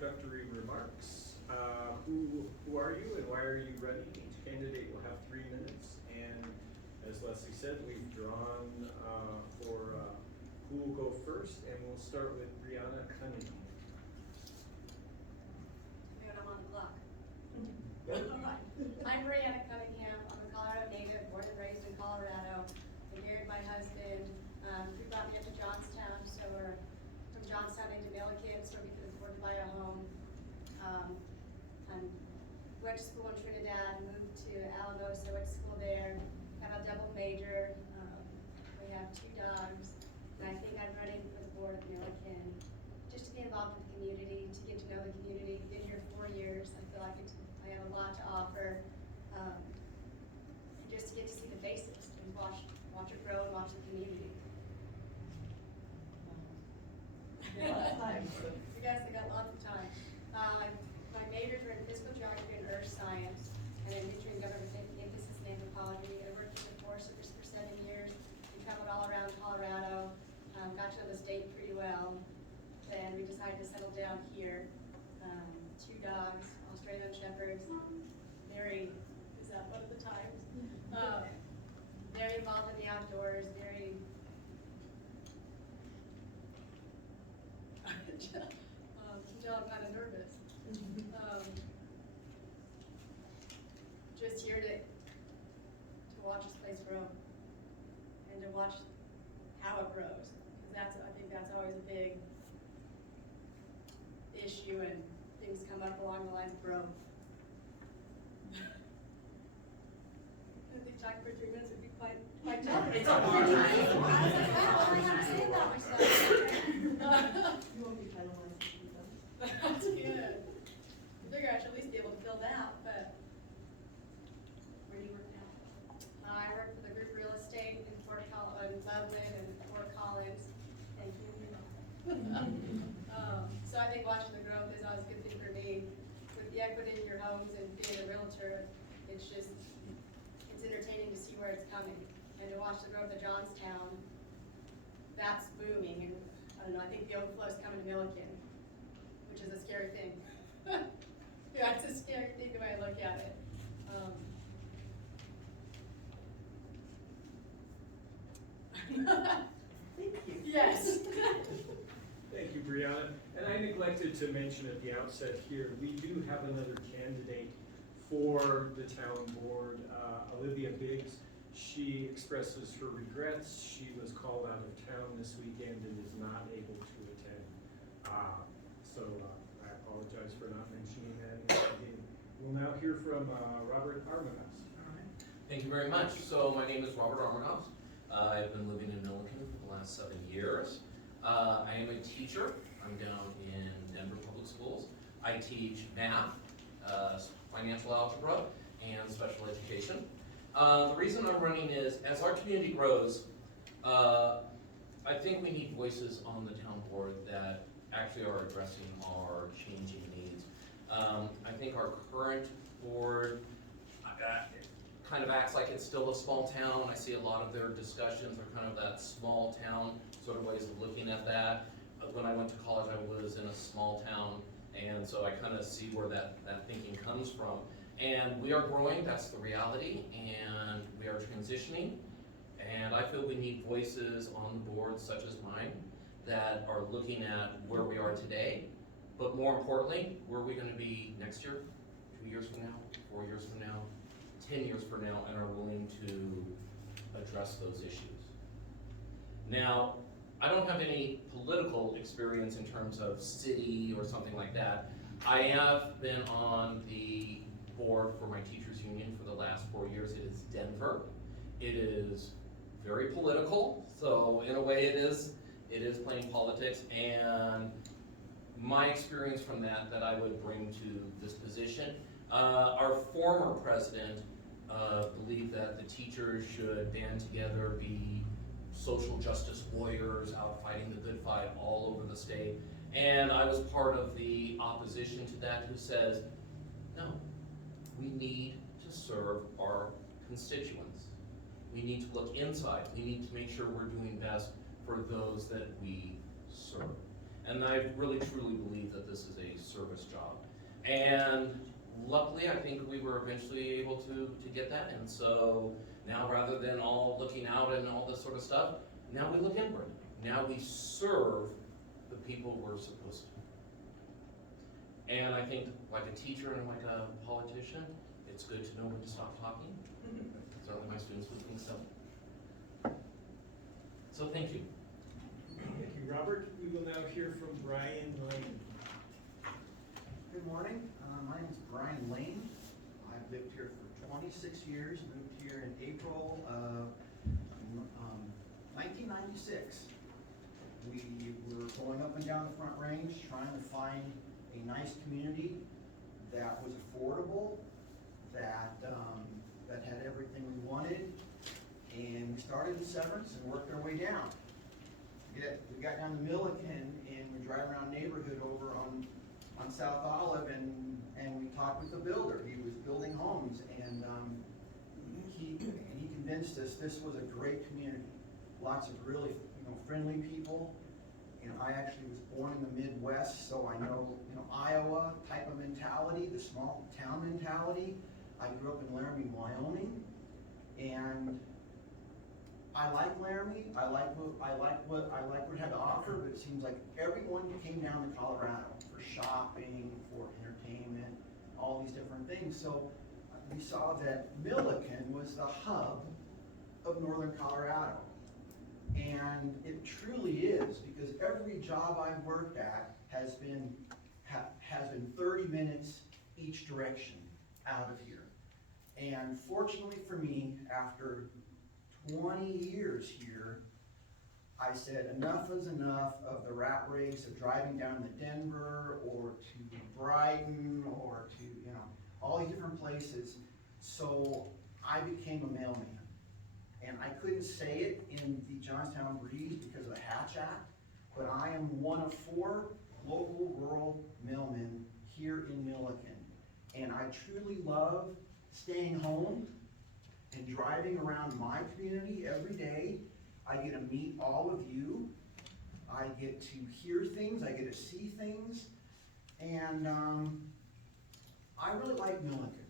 introductory remarks. Who are you and why are you running? Each candidate will have 3 minutes, and as Leslie said, we've drawn for who will go first, and we'll start with Brianna Cunningham. I'm on the clock. All right. I'm Brianna Cunningham. I'm a Colorado native, born and raised in Colorado. I married my husband. He brought me up to Johnstown, so we're from Johnstown into Milliken, so we could afford to buy a home. Went to school in Trinidad, moved to Alamos, so went to school there. Have a double major. We have 2 dogs, and I think I'm running for the board of Milliken, just to be involved with the community, to get to know the community. Been here 4 years. I feel like I have a lot to offer. Just to get to see the faces and watch it grow and watch the community. You guys have got lots of time. My majors were in physical geography and earth science, and in history and government with emphasis in anthropology. I worked in the Forest Service for 7 years. We traveled all around Colorado. Got to know the state pretty well. Then we decided to settle down here. 2 dogs, Australian Shepherds. Very, is that one of the times? Very involved in the outdoors. Very. I'm kind of nervous. Just here to watch this place grow and to watch how it grows, because I think that's always a big issue, and things come up along the lines of growth. I think talking for 3 minutes would be quite tough. It's a hard time. I was like, wow, I have to say about myself. You won't be penalized if you don't. That's good. I figure I should at least be able to fill that, but where do you work now? I work for the group real estate in Loveland and Fort Collins. Thank you. So I think watching the growth is always a good thing for me. With the equity in your homes and being a realtor, it's entertaining to see where it's coming. And to watch the growth of Johnstown, that's booming. And I don't know, I think the overflow is coming to Milliken, which is a scary thing. Yeah, it's a scary thing the way I look at it. Thank you. Yes. Thank you, Brianna. And I neglected to mention at the outset here, we do have another candidate for the town board, Olivia Biggs. She expresses her regrets. She was called out of town this weekend and is not able to attend. So I apologize for not mentioning that. We'll now hear from Robert Armanos. Thank you very much. So my name is Robert Armanos. I've been living in Milliken for the last 7 years. I am a teacher. I'm down in Denver Public Schools. I teach math, financial algebra, and special education. The reason I'm running is, as our community grows, I think we need voices on the town board that actually are addressing our changing needs. I think our current board kind of acts like it's still a small town. I see a lot of their discussions are kind of that small town sort of ways of looking at that. When I went to college, I was in a small town, and so I kind of see where that thinking comes from. And we are growing, that's the reality, and we are transitioning. And I feel we need voices on the board, such as mine, that are looking at where we are today, but more importantly, where are we going to be next year, 2 years from now, 4 years from now, 10 years from now, and are willing to address those issues. Now, I don't have any political experience in terms of city or something like that. I have been on the board for my teachers union for the last 4 years. It is Denver. It is very political, so in a way it is playing politics, and my experience from that I would bring to this position. Our former president believed that the teachers should band together, be social justice warriors out fighting the good fight all over the state. And I was part of the opposition to that, who says, no, we need to serve our constituents. We need to look inside. We need to make sure we're doing best for those that we serve. And I really truly believe that this is a service And luckily, I think we were eventually able to get that, and so now rather than all looking out and all this sort of stuff, now we look inward. Now we serve the people we're supposed to. And I think, like a teacher and like a politician, it's good to know when to stop talking. Certainly my students would think so. So thank you. Thank you, Robert. We will now hear from Brian Lane. Good morning. My name is Brian Lane. I've lived here for 26 years, moved here in April of 1996. We were going up and down the Front Range trying to find a nice community that was affordable, that had everything we wanted. And we started in Severance and worked our way down. We got down to Milliken and we drive around neighborhood over on South Olive and we talked with the builder. He was building homes and he convinced us this was a great community. Lots of really friendly people. I actually was born in the Midwest, so I know Iowa type of mentality, the small town mentality. I grew up in Laramie, Wyoming, and I like Laramie. I like what it had to offer, but it seems like everyone came down to Colorado for shopping, for entertainment, all these different things. So we saw that Milliken was the hub of northern Colorado. And it truly is, because every job I've worked at has been 30 minutes each direction out of here. And fortunately for me, after 20 years here, I said enough is enough of the rat race of driving down to Denver or to Brighton or to all these different places. So I became a mailman. And I couldn't say it in the Johnstown Breeze because of the Hatch Act, but I am one of 4 local rural mailmen here in Milliken. And I truly love staying home and driving around my community every day. I get to meet all of you. I get to hear things, I get to see things, and I really like Milliken.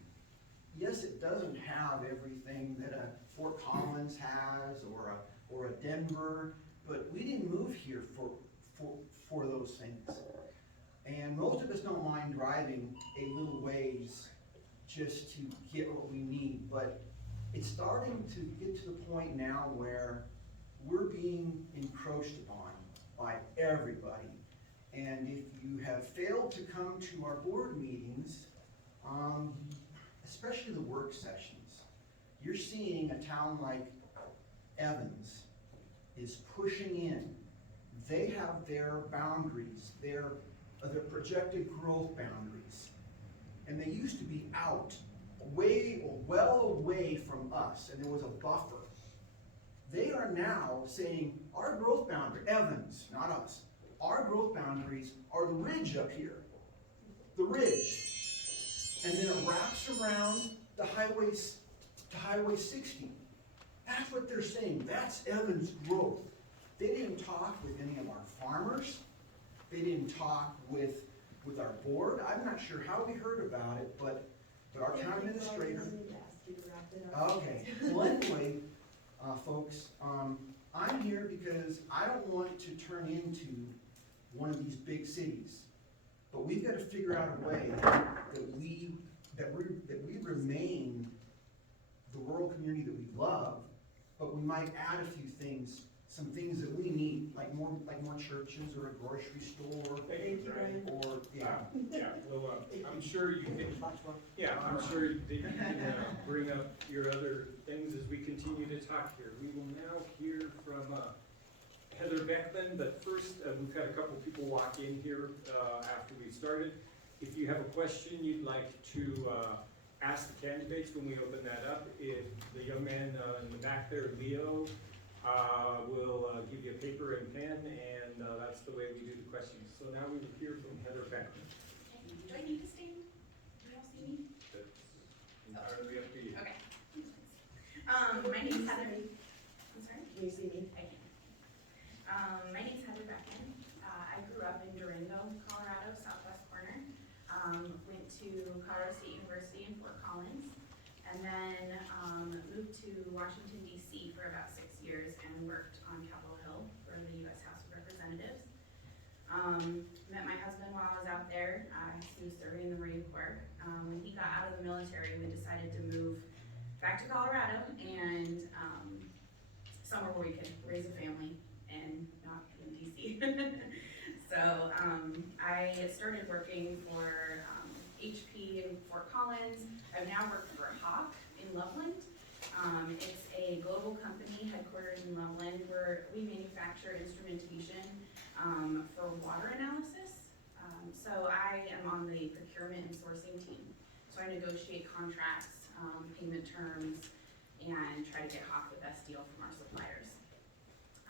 Yes, it doesn't have everything that a Fort Collins has or a Denver, but we didn't move here for those things. And most of us don't mind driving a little ways just to get what we need, but it's starting to get to the point now where we're being encroached upon by everybody. And if you have failed to come to our board meetings, especially the work sessions, you're seeing a town like Evans is pushing in. They have their boundaries, their projected growth boundaries, and they used to be out well away from us, and there was a buffer. They are now saying our growth boundary, Evans, not us, our growth boundaries are the ridge up here, the ridge. And then it wraps around the Highway 60. That's what they're saying. That's Evans' growth. They didn't talk with any of our farmers. They didn't talk with our board. I'm not sure how we heard about it, but our town administrator. Okay. Well, anyway, folks, I'm here because I don't want to turn into one of these big cities. But we've got to figure out a way that we remain the rural community that we love, but we might add a few things, some things that we need, like more churches or a grocery store. Thank you, Brian. Or Well, I'm sure you can, I'm sure that you can bring up your other things as we continue to talk here. We will now hear from Heather Beckman, but first, we've had a couple people walk in here after we started. If you have a question you'd like to ask the candidates when we open that up, if the young man in the back there, Leo, will give you a paper and pen, and that's the way we do the questions. So now we will hear from Heather Beckman. Do I need to stand? Can you all see me? That's entirely up to you. Okay. My name is Heather. I'm sorry? Can you see me? I can. My name is Heather Beckman. I grew up in Durango, Colorado, southwest corner. Went to Colorado State University in Fort Collins, and then moved to Washington DC for about 6 years and worked on Capitol Hill for the U.S. House of Representatives. Met my husband while I was out there. He was serving in the Marine Corps. When he got out of the military, we decided to move back to Colorado and somewhere where we could raise a family and not in DC. So I started working for HP in Fort Collins. I've now worked for Hawk in Loveland. It's a global company headquartered in Loveland where we manufacture instrumentation for water analysis. So I am on the procurement and sourcing team. So I negotiate contracts, payment terms, and try to get Hawk the best deal from our suppliers.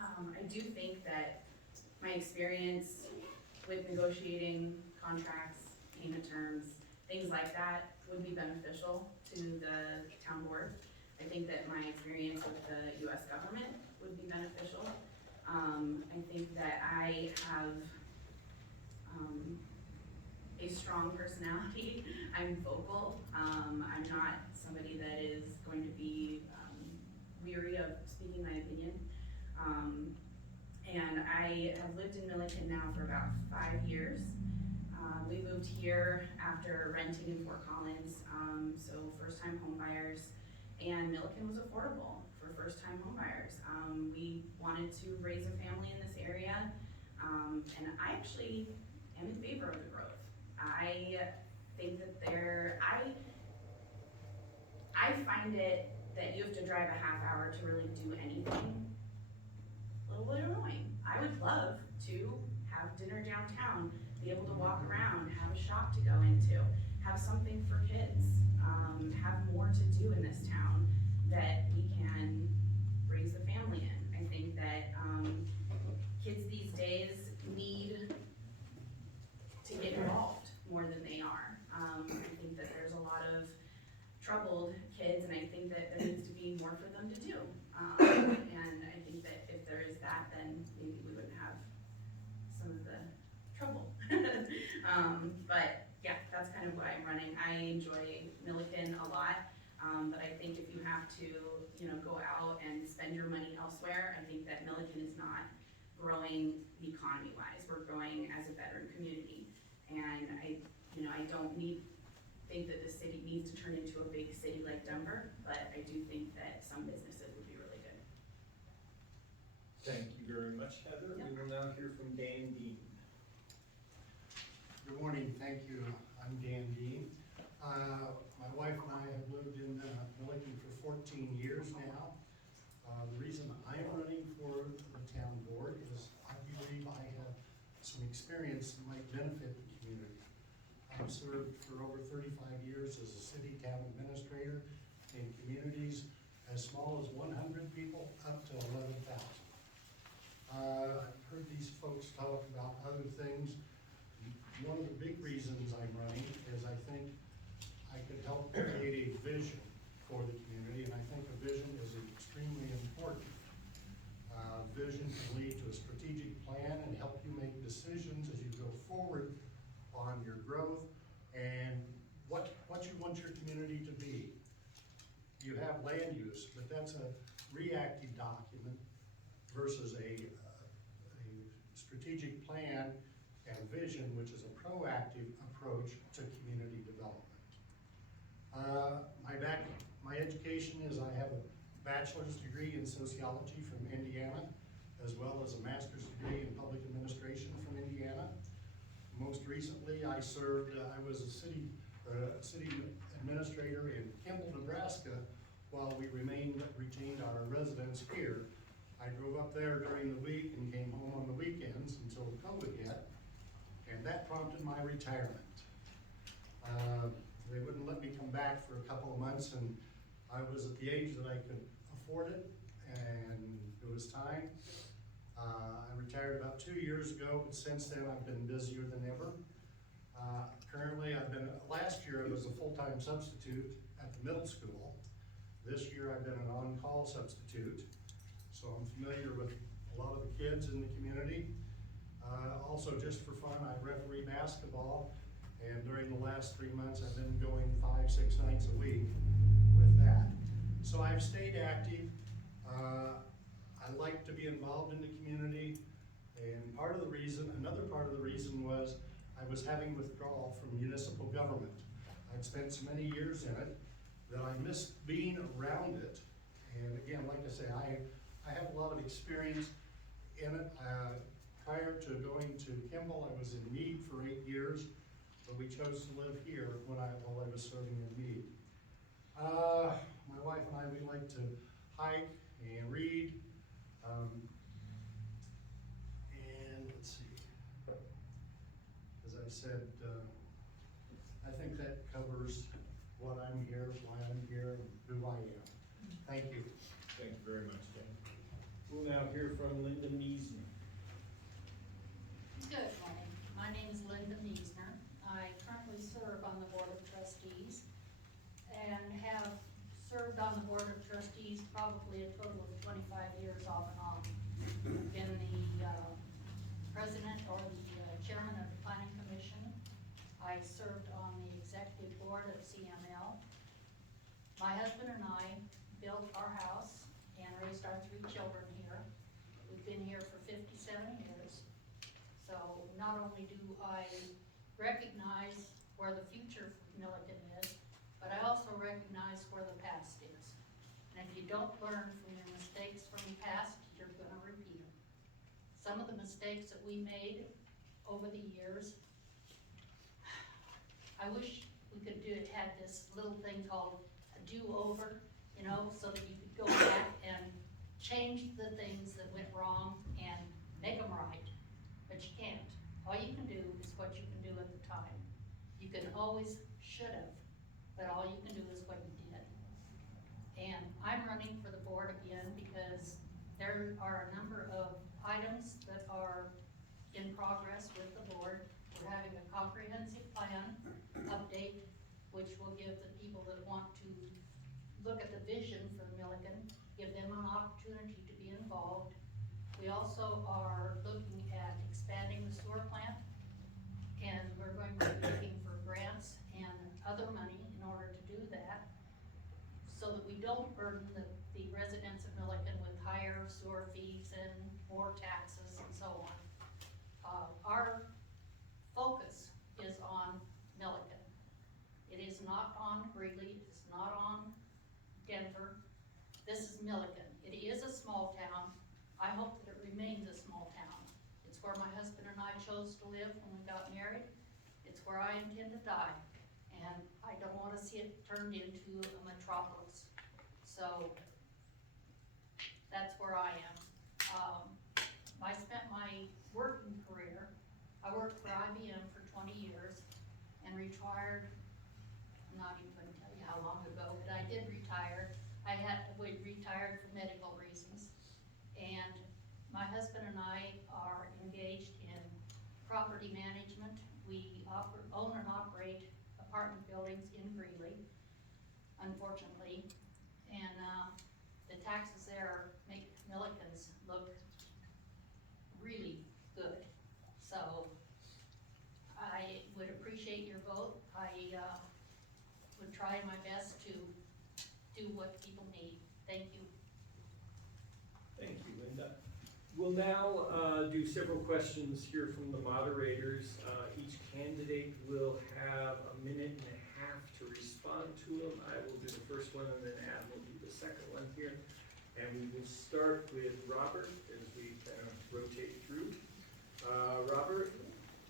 I do think that my experience with negotiating contracts, payment terms, things like that would be beneficial to the town board. I think that my experience with the US government would be beneficial. I think that I have a strong personality. I'm vocal. I'm not somebody that is going to be weary of speaking my opinion. And I have lived in Milliken now for about 5 years. We moved here after renting in Fort Collins, so first-time home buyers, and Milliken was affordable for first-time home buyers. We wanted to raise a family in this area, and I actually am in favor of the growth. I think that I find it that you have to drive a half hour to really do anything a little bit annoying. I would love to have dinner downtown, be able to walk around, have a shop to go into, have something for kids, have more to do in this town that we can raise the family in. I think that kids these days need to get involved more than they are. I think that there's a lot of troubled kids, and I think that there needs to be more for them to do. And I think that if there is that, then maybe we wouldn't have some of the trouble. But yeah, that's kind of why I'm running. I enjoy Milliken a lot, but I think if you have to, go out and spend your money elsewhere, I think that Milliken is not growing economy-wise. We're growing as a veteran community, and I don't think that the city needs to turn into a big city like Denver, but I do think that some businesses would be really good. Thank you very much, Heather. Yep. We will now hear from Dan Dean. Good morning, thank you. I'm Dan Dean. My wife and I have lived in Milliken for 14 years now. The reason I'm running for the town board is I believe I have some experience that might benefit the community. I've served for over 35 years as a city town administrator in communities as small as 100 people up to 11,000. I've heard these folks talk about other things. One of the big reasons I'm running is I think I could help create a vision for the community, and I think a vision is extremely important. Vision can lead to a strategic plan and help you make decisions as you go forward on your growth and what you want your community to be. You have land use, but that's a reactive document versus a strategic plan and vision, which is a proactive approach to community development. My education is I have a bachelor's degree in sociology from Indiana, as well as a master's degree in public administration from Indiana. Most recently, I was a city administrator in Kimball, Nebraska, while we retained our residence here. I drove up there during the week and came home on the weekends until COVID hit, and that prompted my retirement. They wouldn't let me come back for a couple of months, and I was at the age that I could afford it, and it was time. I retired about 2 years ago, but since then I've been busier than ever. Currently, last year I was a full-time substitute at the middle school. This year I've been an on-call substitute, so I'm familiar with a lot of the kids in the community. Also, just for fun, I referee basketball And during the last 3 months, I've been going 5-6 nights a week with that. So I've stayed active. I like to be involved in the community. And another part of the reason was I was having withdrawal from municipal government. I'd spent so many years in it that I missed being around it. And again, like I say, I have a lot of experience in it. Prior to going to Kimball, I was in Meade for 8 years, but we chose to live here while I was serving in Meade. My wife and I, we like to hike and read. And let's see, as I said, I think that covers what I'm here, why I'm here, and who I am. Thank you. Thank you very much, Dan. We'll now hear from Linda Meisner. Good morning. My name is Linda Meisner. I currently serve on the Board of Trustees and have served on the Board of Trustees probably a total of 25 years off and on. Been the president or the chairman of the Planning Commission. I served on the executive board of CML. My husband and I built our house and raised our 3 children here. We've been here for 57 years. So not only do I recognize where the future for Milliken is, but I also recognize where the past is. And if you don't learn from your mistakes from the past, you're gonna repeat them. Some of the mistakes that we made over the years, I wish we could had this little thing called a do-over, you know, so that you could go back and change the things that went wrong and make them right. But you can't. All you can do is what you can do at the time. You can always should have, but all you can do is what you did. And I'm running for the board again because there are a number of items that are in progress with the board. We're having a comprehensive plan update, which will give the people that want to look at the vision for Milliken, give them an opportunity to be involved. We also are looking at expanding the sewer plant, and we're going to be looking for grants and other money in order to do that, so that we don't burden the residents of Milliken with higher sewer fees and more taxes and so on. Our focus is on Milliken. It is not on Greeley, it is not on Denver. This is Milliken. It is a small town. I hope that it remains a small town. It's where my husband and I chose to live when we got married. It's where I intend to die. And I don't want to see it turned into a metropolis. So that's where I am. I spent my working career, I worked for IBM for 20 years and retired. I'm not even going to tell you how long ago, but I did retire. We retired for medical reasons. And my husband and I are engaged in property management. We own and operate apartment buildings in Greeley, unfortunately. And the taxes there make Millikens look really good. So I would appreciate your vote. I would try my best to do what people need. Thank you. Thank you, Linda. We'll now do several questions here from the moderators. Each candidate will have 1.5 minutes to respond to them. I will do the first one, and then Adam will do the second one here. And we will start with Robert as we kind of rotate through. Robert,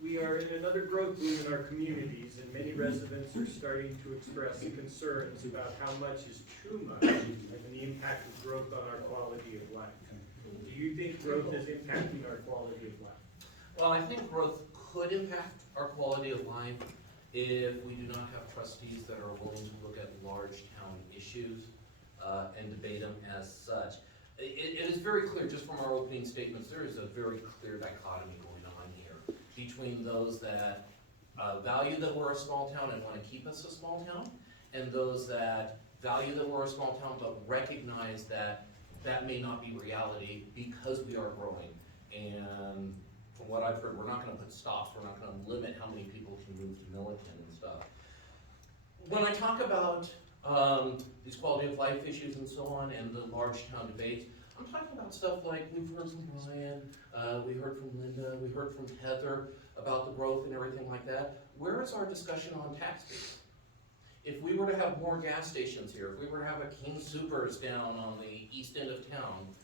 we are in another growth boom in our communities, and many residents are starting to express concerns about how much is too much and the impact of growth on our quality of life. Do you think growth is impacting our quality of life? Well, I think growth could impact our quality of life if we do not have trustees that are willing to look at large town issues and debate them as such. It is very clear, just from our opening statements, there is a very clear dichotomy going on here between those that value that we're a small town and want to keep us a small town, and those that value that we're a small town but recognize that that may not be reality because we are growing. And from what I've heard, we're not gonna put stops, we're not gonna limit how many people can move to Milliken and stuff. When I talk about, these quality of life issues and so on, and the large town debates, I'm talking about stuff like, we've heard from Brian, we heard from Linda, we heard from Heather about the growth and everything like that. Where is our discussion on tax base? If we were to have more gas stations here, if we were to have a King Soopers down on the east end of town,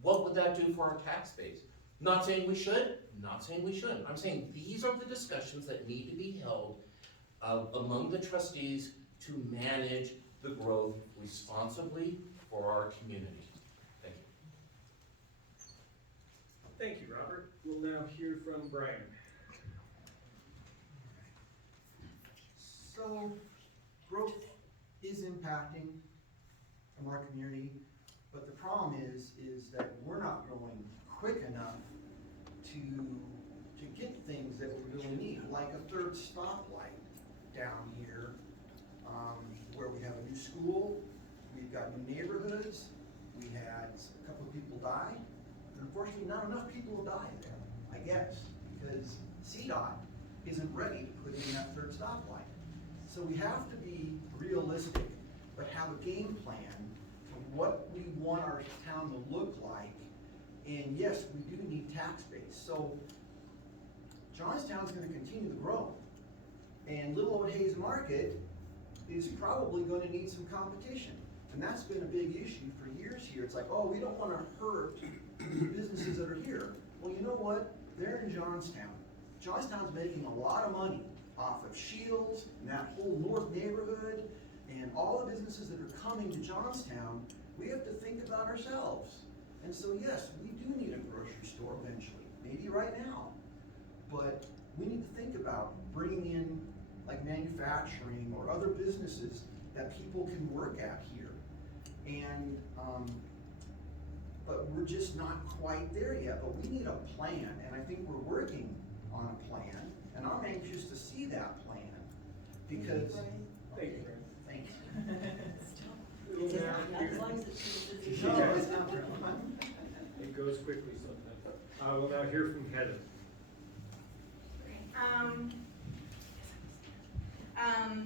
what would that do for our tax base? Not saying we should, not saying we shouldn't. I'm saying these are the discussions that need to be held among the trustees to manage the growth responsibly for our community. Thank you. Thank you, Robert. We'll now hear from Brian. So, growth is impacting from our community, but the problem is that we're not growing quick enough to get things that we really need, like a third stoplight down here, where we have a new school, we've got new neighborhoods, we had a couple of people die, and unfortunately not enough people die there, I guess, because CDOT isn't ready to put in that third stoplight. So we have to be realistic, but have a game plan for what we want our town to look like. And yes, we do need tax base. So Johnstown's gonna continue to grow. And Little Old Hayes Market is probably gonna need some competition. And that's been a big issue for years here. It's like, oh, we don't wanna hurt the businesses that are here. Well, you know what? They're in Johnstown. Johnstown's making a lot of money off of Shields and that whole north neighborhood and all the businesses that are coming to Johnstown. We have to think about ourselves. And so yes, we do need a grocery store eventually, maybe right now. But we need to think about bringing in like manufacturing or other businesses that people can work at here. And, but we're just not quite there yet, but we need a plan. And I think we're working on a plan, and I'm anxious to see that plan because. Thank you, Brian. Thanks. We'll now hear- As long as it's. No, it's not very long. It goes quickly sometimes. We'll now hear from Heather.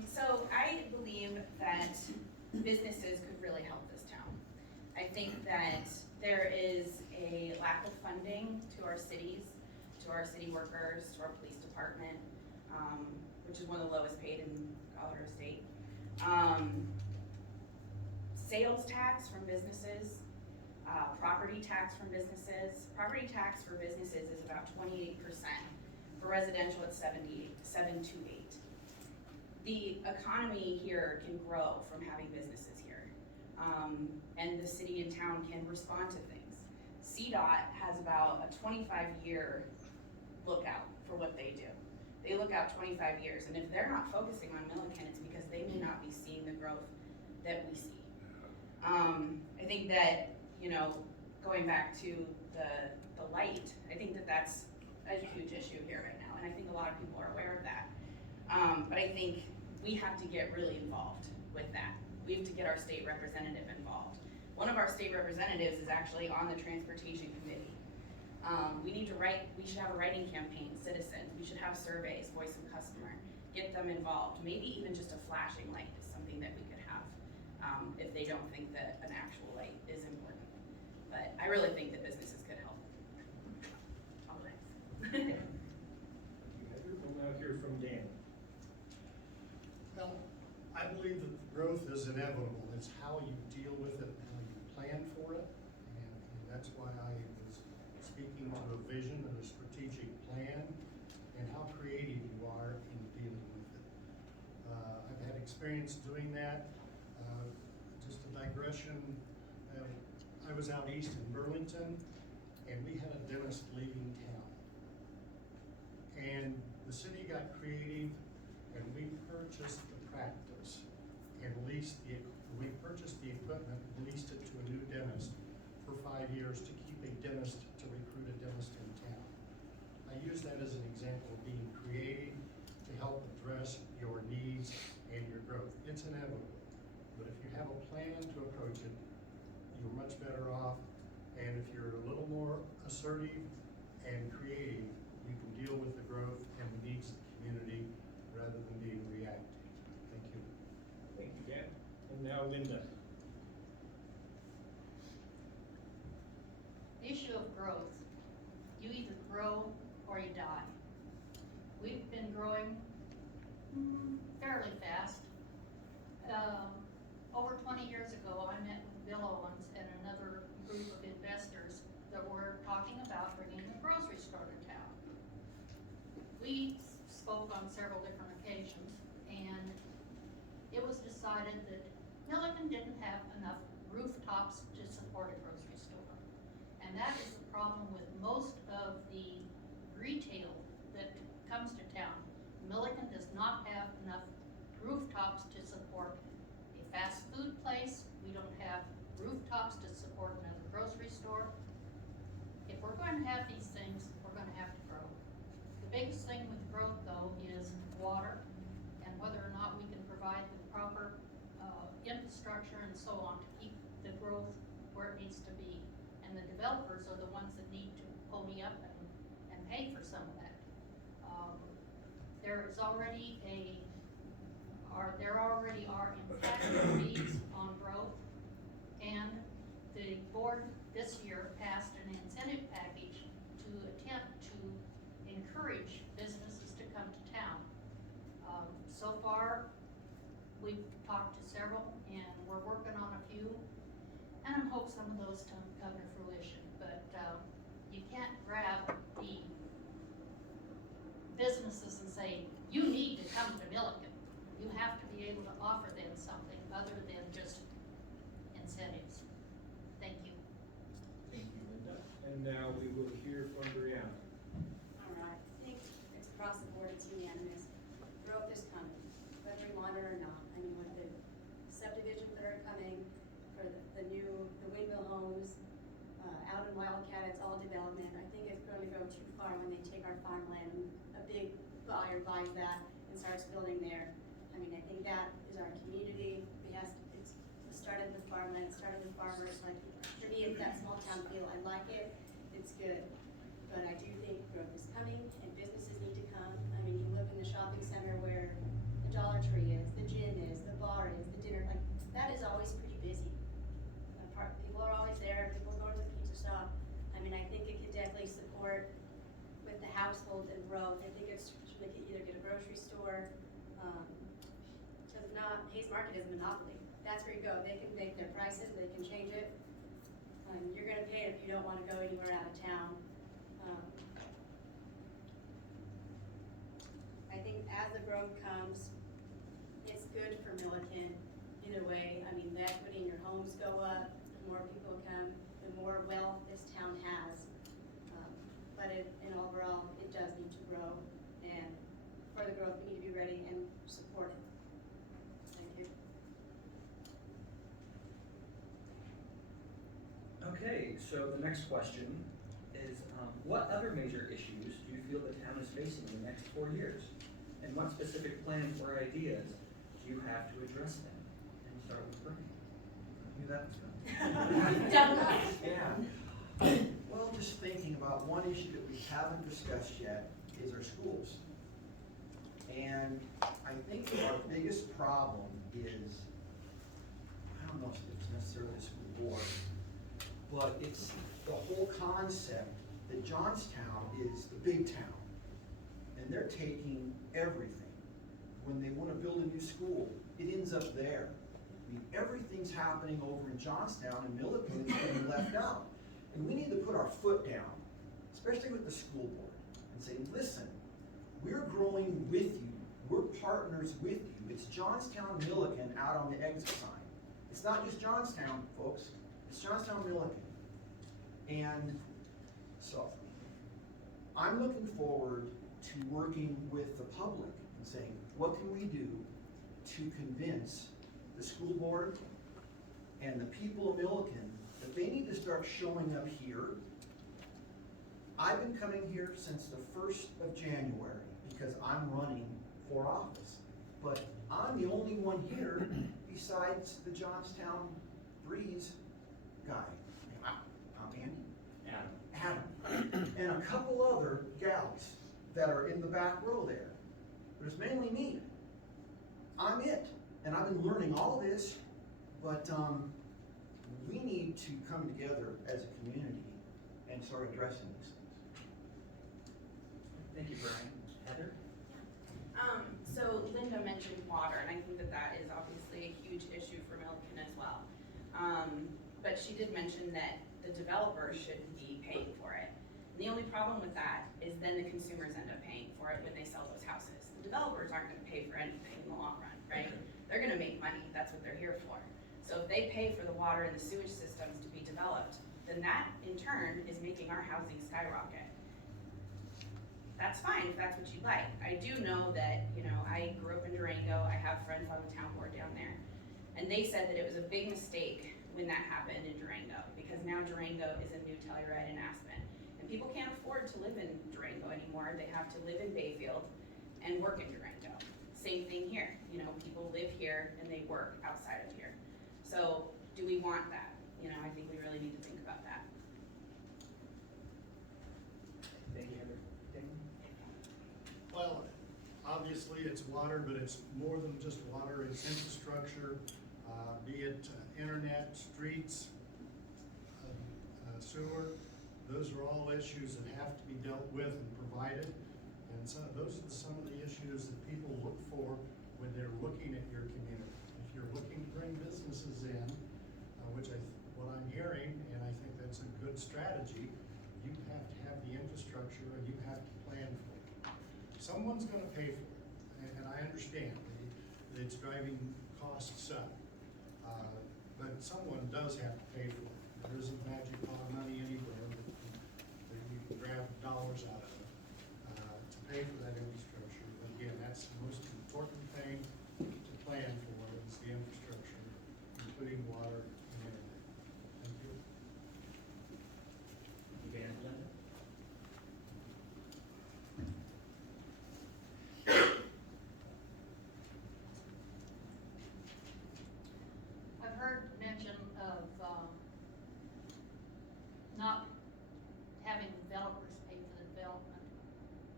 So I believe that businesses could really help this town. I think that there is a lack of funding to our cities, to our city workers, to our police department, which is one of the lowest paid in Colorado State. Sales tax from businesses, property tax from businesses. Property tax for businesses is about 28%. For residential, it's 7 to 8. The economy here can grow from having businesses here. And the city and town can respond to things. CDOT has about a 25-year lookout for what they do. They look out 25 years, and if they're not focusing on Milliken, it's because they may not be seeing the growth that we see. I think that, you know, going back to the light, I think that that's a huge issue here right now, and I think a lot of people are aware of that. But I think we have to get really involved with that. We have to get our state representative involved. One of our state representatives is actually on the transportation committee. We should have a writing campaign, citizens. We should have surveys, voice of customer, get them involved. Maybe even just a flashing light is something that we could have if they don't think that an actual light is important. But I really think that businesses could help. All right. We'll now hear from Dan. Well, I believe that growth is inevitable. It's how you deal with it and how you plan for it. And that's why I was speaking to a vision and a strategic plan and how creative you are in dealing with it. I've had experience doing that. Just a digression, I was out east in Burlington and we had a dentist leaving town. And the city got creative and we purchased the practice and we purchased the equipment, leased it to a new dentist for 5 years to keep a dentist, to recruit a dentist in town. I use that as an example of being creative to help address your needs and your growth. It's inevitable, but if you have a plan to approach it, you're much better off. And if you're a little more assertive and creative, you can deal with the growth and the needs of the community rather than being reactive. Thank you. Thank you, Dan. And now Linda. The issue of growth, you either grow or you die. We've been growing fairly fast. Over 20 years ago, I met with Bill Owens and another group of investors that were talking about bringing a grocery store to town. We spoke on several different occasions, and it was decided that Milliken didn't have enough rooftops to support a grocery store. And that is the problem with most of the retail that comes to town. Milliken does not have enough rooftops to support a fast food place. We don't have rooftops to support another grocery store. If we're going to have these things, we're going to have to grow. The biggest thing with growth, though, is water and whether or not we can provide the proper infrastructure and so on to keep the growth where it needs to be. And the developers are the ones that need to pony up and pay for some of that. There already are impacted fees on growth, and the board this year passed an incentive package to attempt to encourage businesses to come to town. So far, we've talked to several, and we're working on a few, and I hope some of those come to fruition. But you can't grab the businesses and say, you need to come to Milliken. You have to be able to offer them something other than just incentives. Thank you. Thank you, Linda. And now we will hear from Brianna. All right, I think it's across the board, it's unanimous. Growth is coming, whether we want it or not. I mean, with the subdivisions that are coming for the windmill homes, out in Wildcat, it's all development. I think it's going to go too far when they take our farmland. A big buyer buys that and starts building there. I mean, I think that is our community. It started with farmland, it started with farmers. Like, for me, it's that small town feel. I like it, it's good. But I do think growth is coming and businesses need to come. I mean, you look in the shopping center where the Dollar Tree is, the gym is, the bar is, the dinner, like, that is always pretty busy. People are always there, people go to the pizza shop. I mean, I think it could definitely support with the household and growth. I think it should either get a grocery store, because if not, Hayes Market is a monopoly. That's where you go. They can make their prices, they can change it. You're gonna pay it if you don't wanna go anywhere out of town. I think as the growth comes, it's good for Milliken. Either way, I mean, the equity in your homes go up, the more people come, the more wealth this town has. But in overall, it does need to grow, and for the growth, we need to be ready and support it. Thank you. Okay, so the next question is, what other major issues do you feel the town is facing in the next 4 years? And what specific plans or ideas do you have to address them? And we'll start with Bernie. I knew that was coming. Yeah. Well, just thinking about one issue that we haven't discussed yet is our schools. And I think our biggest problem is, I don't know if it's necessarily the school board, but it's the whole concept that Johnstown is the big town. And they're taking everything. When they want to build a new school, it ends up there. I mean, everything's happening over in Johnstown, and Milliken is being left out. And we need to put our foot down, especially with the school board, and say, listen, we're growing with you. We're partners with you. It's Johnstown Milliken out on the exit sign. It's not just Johnstown, folks. It's Johnstown Milliken. And so, I'm looking forward to working with the public and saying, what can we do to convince the school board and the people of Milliken that they need to start showing up here. I've been coming here since the 1st of January because I'm running for office. But I'm the only one here besides the Johnstown Breeze guy. I'm Andy. Adam. and a couple other gals that are in the back row there. But it's mainly me. I'm it. And I've been learning all this, but we need to come together as a community and start addressing these things. Thank you, Brian. Heather? So Linda mentioned water, and I think that that is obviously a huge issue for Milliken as well. But she did mention that the developers should be paying for it. And the only problem with that is then the consumers end up paying for it when they sell those houses. The developers aren't gonna pay for anything in the long run, right? They're gonna make money, that's what they're here for. So if they pay for the water and the sewage systems to be developed, then that in turn is making our housing skyrocket. That's fine if that's what you like. I do know that, you know, I grew up in Durango, I have friends on the town board down there, and they said that it was a big mistake when that happened in Durango, because now Durango is a new Telluride and Aspen. And people can't afford to live in Durango anymore, they have to live in Bayfield and work in Durango. Same thing here, you know, people live here and they work outside of here. So, do we want that? You know, I think we really need to think about that. Thank you, Heather. Damon? Well, obviously it's water, but it's more than just water, it's infrastructure, be it internet, streets, sewer. Those are all issues that have to be dealt with and provided. And so those are some of the issues that people look for when they're looking at your community. If you're looking to bring businesses in, what I'm hearing, and I think that's a good strategy, you have to have the infrastructure and you have to plan for it. Someone's gonna pay for it, and I understand that it's driving costs up. But someone does have to pay for it. There isn't magic money anywhere that you can grab dollars out of to pay for that infrastructure. But again, that's the most important thing to plan for is the infrastructure, including water and internet. Thank you. Dan, Linda? I've heard mention of, not having developers pay for the development.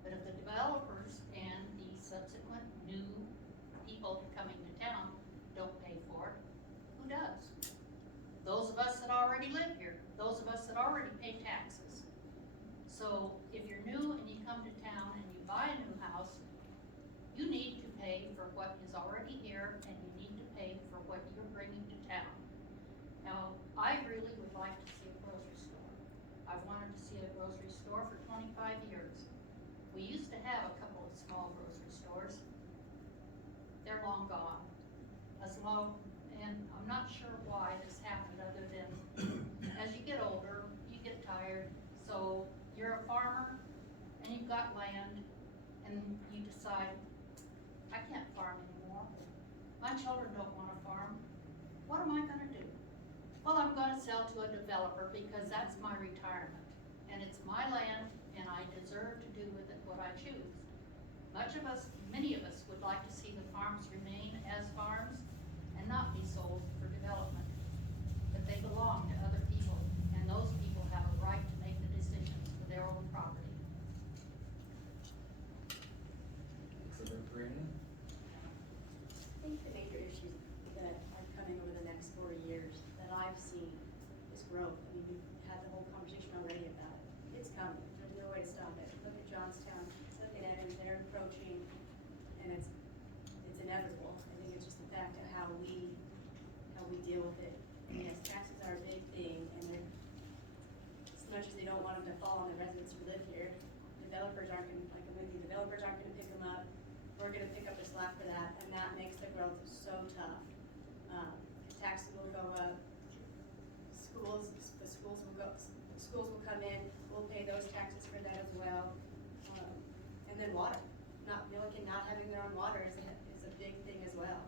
But if the developers and the subsequent new people coming to town don't pay for it, who does? Those of us that already live here, those of us that already pay taxes. So if you're new and you come to town and you buy a new house, you need to pay for what is already here and you need to pay for what you're bringing to town. Now, I really would like to see a grocery store. I've wanted to see a grocery store for 25 years. We used to have a couple of small grocery stores. They're long gone. And I'm not sure why this happened other than as you get older, you get tired. So you're a farmer and you've got land and you decide, I can't farm anymore. My children don't want to farm. What am I gonna do? Well, I'm gonna sell to a developer because that's my retirement. And it's my land and I deserve to do with it what I choose. Many of us would like to see the farms remain as farms and not be sold for development. But they belong to other people and those people have a right to make the decisions for their own property. Excellent, Brandon? I think the major issues that are coming over the next 4 years that I've seen is growth. I mean, we've had the whole conversation already about it. It's coming. There's no way to stop it. Look at Johnstown, look at Evans, they're encroaching, and it's inevitable. I think it's just the fact of how we deal with it. And yes, taxes are a big thing, and they're, as much as they don't want them to fall on the residents who live here, developers aren't gonna, like Olivia, developers aren't gonna pick them up. We're gonna pick up the slack for that, and that makes the growth so tough. Taxes will go up, the schools will come in, we'll pay those taxes for that as well. And then water, Milliken not having their own water is a big thing as well.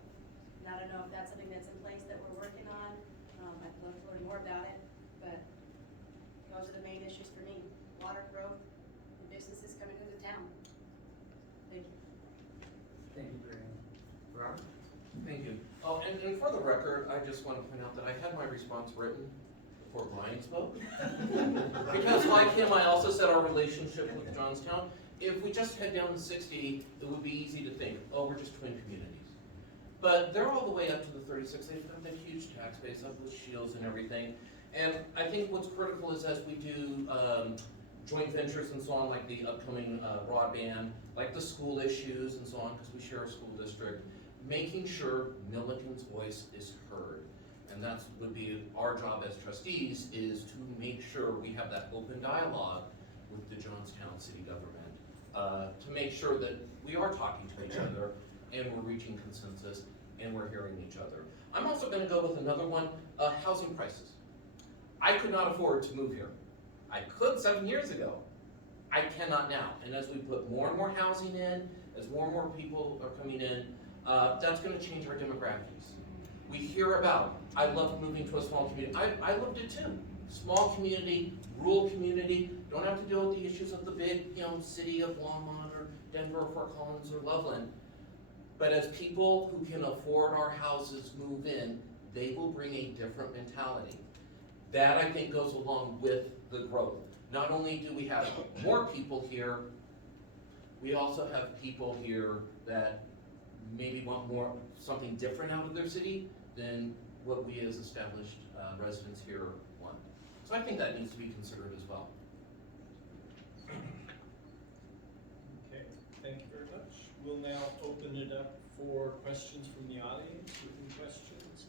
And I don't know if that's something that's in place that we're working on, I'd love to learn more about it, but those are the main issues for me, water growth, and businesses coming into town. Thank you. Thank you, Brandon. Robert? Thank you. Oh, and for the record, I just want to point out that I had my response written before Brian spoke. Because like him, I also said our relationship with Johnstown, if we just head down to 60, it would be easy to think, oh, we're just twin communities. But they're all the way up to the 36. They've got that huge tax base up with Shields and everything. And I think what's critical is as we do joint ventures and so on, like the upcoming broadband, like the school issues and so on, because we share a school district, making sure Milliken's voice is heard. And that's would be our job as trustees, is to make sure we have that open dialogue with the Johnstown city government, to make sure that we are talking to each other and we're reaching consensus and we're hearing each other. I'm also gonna go with another one, housing prices. I could not afford to move here. I could 7 years ago. I cannot now. And as we put more and more housing in, as more and more people are coming in, that's gonna change our demographics. We hear about, I love moving to a small community. I loved it too. Small community, rural community, don't have to deal with the issues of the big, city of Longmont or Denver or Fort Collins or Loveland. But as people who can afford our houses move in, they will bring a different mentality. That, I think, goes along with the growth. Not only do we have more people here, we also have people here that maybe want something different out of their city than what we as established residents here want. So I think that needs to be considered as well. Okay, thank you very much. We'll now open it up for questions from the audience, written questions.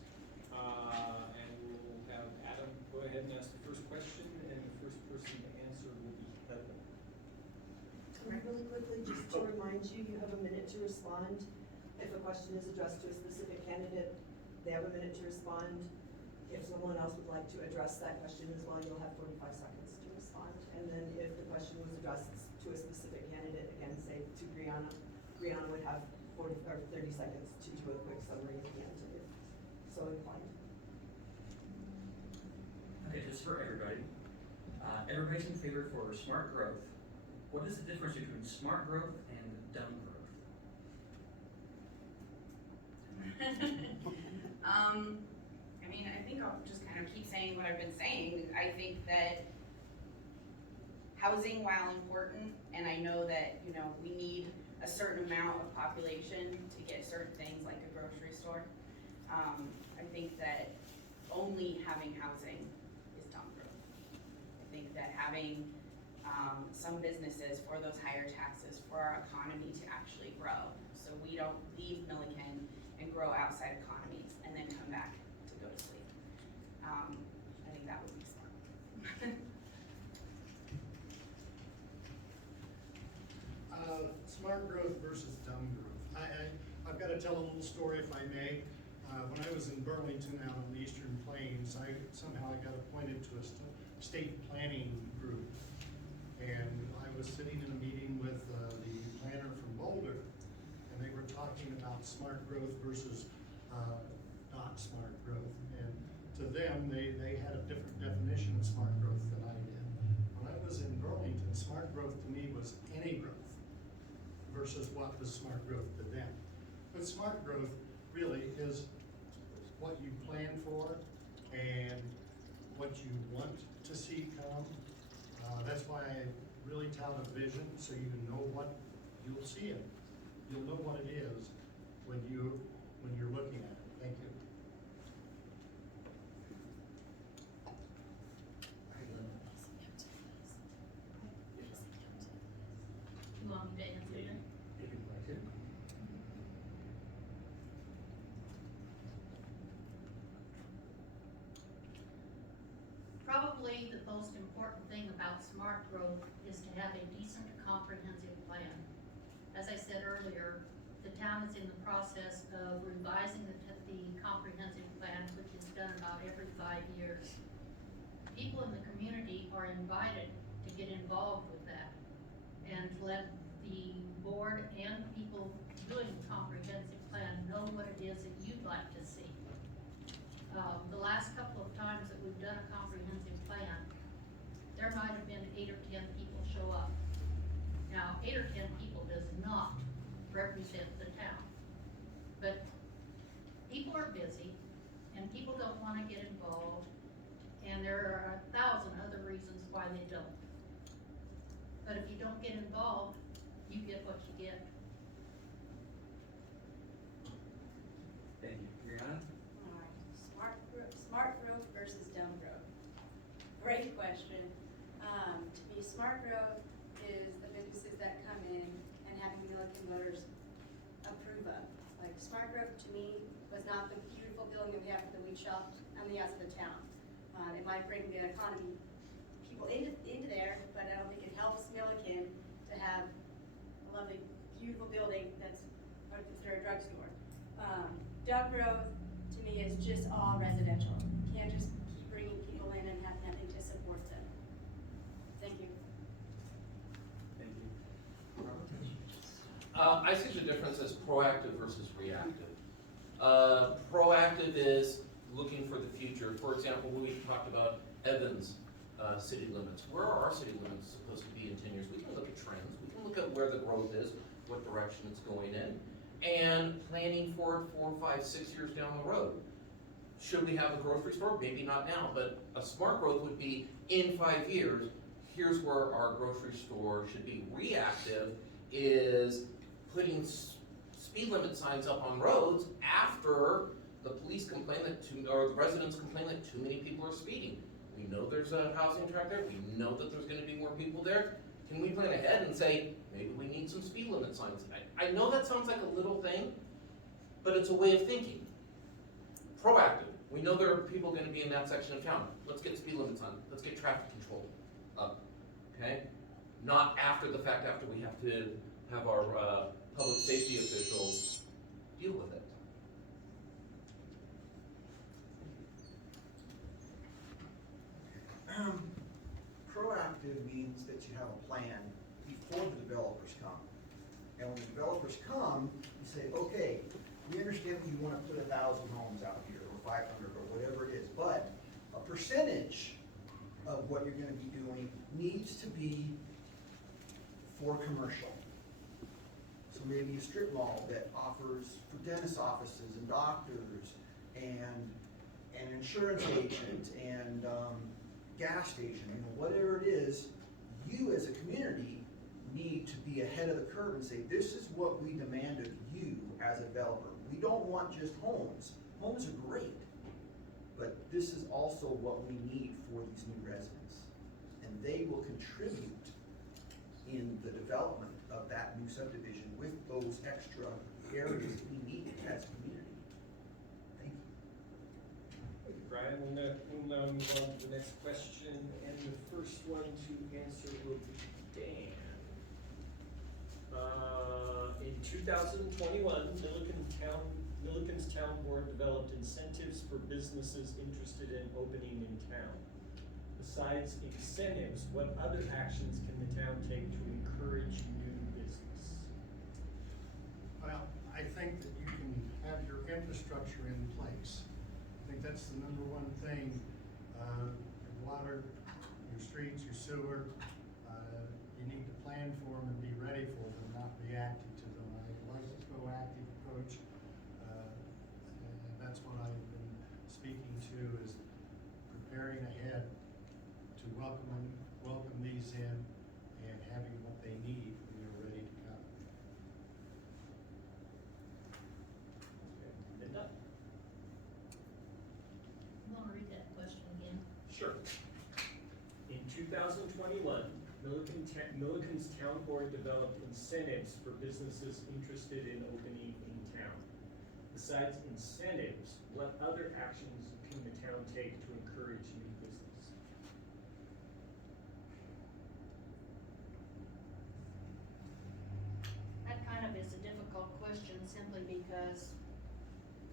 And we'll have Adam go ahead and ask the first question, and the first person to answer will be Heather. Really quickly, just to remind you, you have a minute to respond. If a question is addressed to a specific candidate, they have a minute to respond. If someone else would like to address that question as well, you'll have 45 seconds to respond. And then if the question was addressed to a specific candidate, again, say to Brianna, Brianna would have 30 seconds to do a quick summary at the end, if so inclined. Okay, just for everybody. Everybody's in favor for smart growth. What is the difference between smart growth and dumb growth? I think I'll just kind of keep saying what I've been saying. I think that housing, while important, and I know that, we need a certain amount of population to get certain things like a grocery store. I think that only having housing is dumb growth. I think that having some businesses for those higher taxes for our economy to actually grow. So we don't leave Milliken and grow outside economies and then come back to go to sleep. I think that would be smart. Smart growth versus dumb growth. I've got to tell a little story if I may. When I was in Burlington out on the Eastern Plains, I got appointed to a state planning group. And I was sitting in a meeting with the planner from Boulder, and they were talking about smart growth versus not smart growth. And to them, they had a different definition of smart growth than I did. When I was in Burlington, smart growth to me was any growth versus what was smart growth to them. But smart growth really is what you plan for and what you want to see come. That's why I really tout a vision, so you know what you'll see it. You'll know what it is when you're looking at it. Thank you. You want me to answer that? If you'd like to. Probably the most important thing about smart growth is to have a decent, comprehensive plan. As I said earlier, the town is in the process of revising the comprehensive plan, which is done about every 5 years. People in the community are invited to get involved with that and to let the board and people doing the comprehensive plan know what it is that you'd like to see. The last couple of times that we've done a comprehensive plan, there might have been 8 or 10 people show up. Now, 8 or 10 people does not represent the town. But people are busy and people don't want to get involved. And there are 1,000 other reasons why they don't. But if you don't get involved, you get what you get. Thank you. Brianna? All right, smart growth versus dumb growth. Great question. To me, smart growth is the businesses that come in and having Milliken Motors approve of. Like, smart growth to me was not the beautiful building that we have for the weed shop on the outside of the town. It might bring the economy, people into there, but I don't think it helps Milliken to have a lovely, beautiful building that's right through a drugstore. Dumb growth, to me, is just all residential. You can't just keep bringing people in and have nothing to support them. Thank you. Thank you. Robert? I see the difference as proactive versus reactive. Proactive is looking for the future. For example, when we talked about Evans city limits, where are our city limits supposed to be in 10 years? We can look at trends, we can look at where the growth is, what direction it's going in, and planning for it 4, 5, 6 years down the road. Should we have a grocery store? Maybe not now, but a smart growth would be in 5 years, here's where our grocery store should be. Reactive is putting speed limit signs up on roads after the police complain or the residents complain that too many people are speeding. We know there's a housing tract there, we know that there's gonna be more people there. Can we plan ahead and say, maybe we need some speed limit signs? I know that sounds like a little thing, but it's a way of thinking. Proactive, we know there are people gonna be in that section of town. Let's get speed limits on, let's get traffic control up, okay? Not after the fact, after we have to have our public safety officials deal with it. Proactive means that you have a plan before the developers come. And when the developers come, you say, okay, we understand that you wanna put 1,000 homes out here, or 500, or whatever it is, but a percentage of what you're gonna be doing needs to be for commercial. So maybe a strip mall that offers for dentist offices and doctors and an insurance agent and gas station, whatever it is, you as a community need to be ahead of the curve and say, this is what we demand of you as a developer. We don't want just homes. Homes are great, but this is also what we need for these new residents. And they will contribute in the development of that new subdivision with those extra areas we need as a community. Thank you. Thank you, Brian. We'll now move on to the next question, and the first one to answer will be Dan. In 2021, Milliken's town board developed incentives for businesses interested in opening in town. Besides incentives, what other actions can the town take to encourage new business? Well, I think that you can have your infrastructure in place. I think that's the number one thing. Your water, your streets, your sewer, you need to plan for them and be ready for them, not reactive to them. I like the proactive approach, and that's what I've been speaking to, is preparing ahead to welcome these in and having what they need when they're ready to come. Linda? You wanna read that question again? Sure. In 2021, Milliken's town board developed incentives for businesses interested in opening in town. Besides incentives, what other actions can the town take to encourage new business? That kind of is a difficult question simply because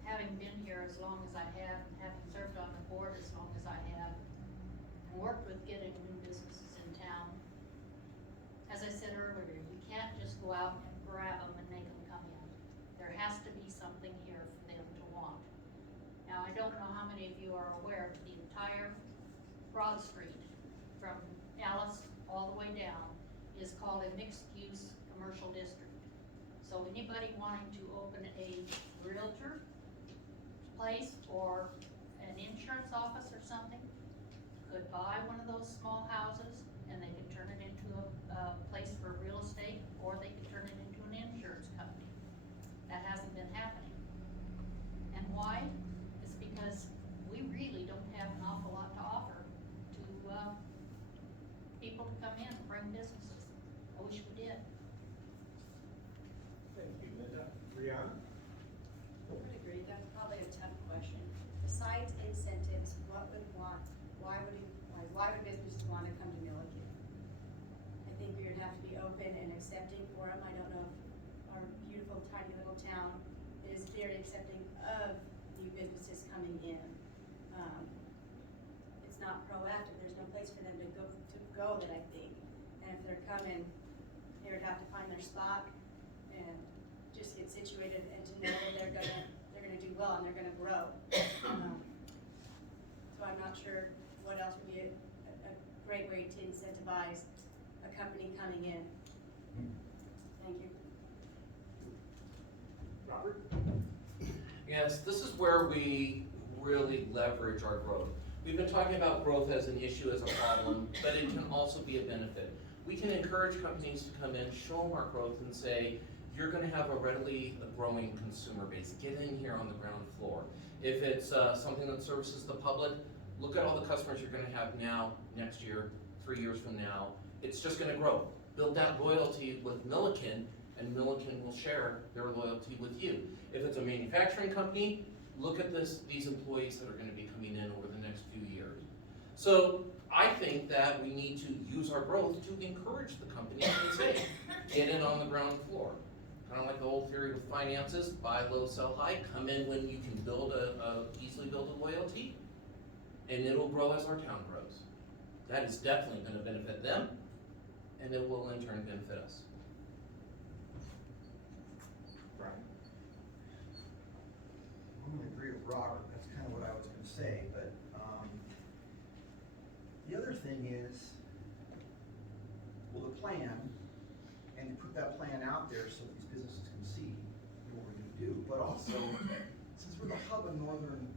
having been here as long as I have, and having served on the board as long as I have, and worked with getting new businesses in town, as I said earlier, you can't just go out and grab them and make them come in. There has to be something here for them to want. Now, I don't know how many of you are aware, but the entire Broad Street, from Alice all the way down, is called a mixed-use commercial district. So anybody wanting to open a realtor place or an insurance office or something, could buy one of those small houses and they could turn it into a place for real estate, or they could turn it into an insurance company. That hasn't been happening. And why? It's because we really don't have an awful lot to offer to, people to come in and bring businesses. I wish we did. Thank you, Linda. Brianna? I would agree, that's probably a tough question. Besides incentives, why would businesses want to come to Milliken? I think you're gonna have to be open and accepting for them. I don't know if our beautiful tiny little town is very accepting of new businesses coming in. It's not proactive, there's no place for them to go that I think. And if they're coming, they would have to find their spot and just get situated and to know that they're gonna do well and they're gonna grow. So I'm not sure what else would be a great way to incentivize a company coming in. Thank you. Robert? Yes, this is where we really leverage our growth. We've been talking about growth as an issue, as a problem, but it can also be a benefit. We can encourage companies to come in, show them our growth and say, you're gonna have a readily growing consumer base. Get in here on the ground floor. If it's something that services the public, look at all the customers you're gonna have now, next year, 3 years from now. It's just gonna grow. Build that loyalty with Milliken, and Milliken will share their loyalty with you. If it's a manufacturing company, look at these employees that are gonna be coming in over the next few years. So I think that we need to use our growth to encourage the company and say, get in on the ground floor. Kind of like the old theory with finances, buy low, sell high, come in when you can easily build a loyalty, and it'll grow as our town grows. That is definitely gonna benefit them, and it will in turn benefit us. Brian? I'm gonna agree with Robert, that's kind of what I was gonna say, but, the other thing is, well, the plan, and you put that plan out there so these businesses can see what we're gonna do, but also, since we're the hub of northern,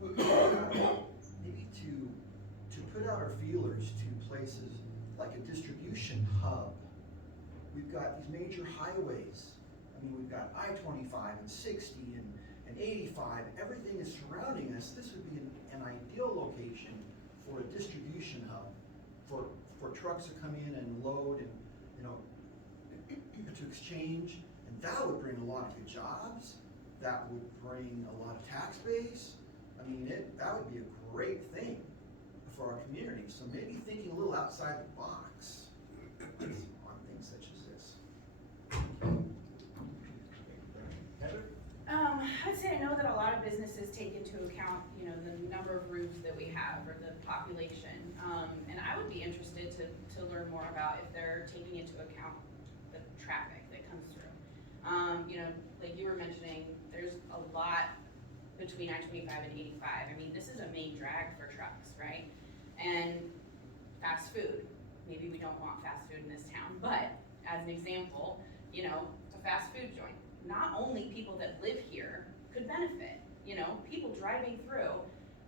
maybe to put out our feelers to places like a distribution hub. We've got these major highways. I mean, we've got I-25 and 60 and 85, everything is surrounding us. This would be an ideal location for a distribution hub, for trucks to come in and load and, you know, to exchange, and that would bring a lot of good jobs. That would bring a lot of tax base. I mean, that would be a great thing for our community. So maybe thinking a little outside the box on things such as this. Heather? I'd say I know that a lot of businesses take into account, you know, the number of roofs that we have or the population. And I would be interested to learn more about if they're taking into account the traffic that comes through. You know, like you were mentioning, there's a lot between I-25 and 85. I mean, this is a main drag for trucks, right? And fast food. Maybe we don't want fast food in this town, but as an example, you know, a fast food joint. Not only people that live here could benefit, you know, people driving through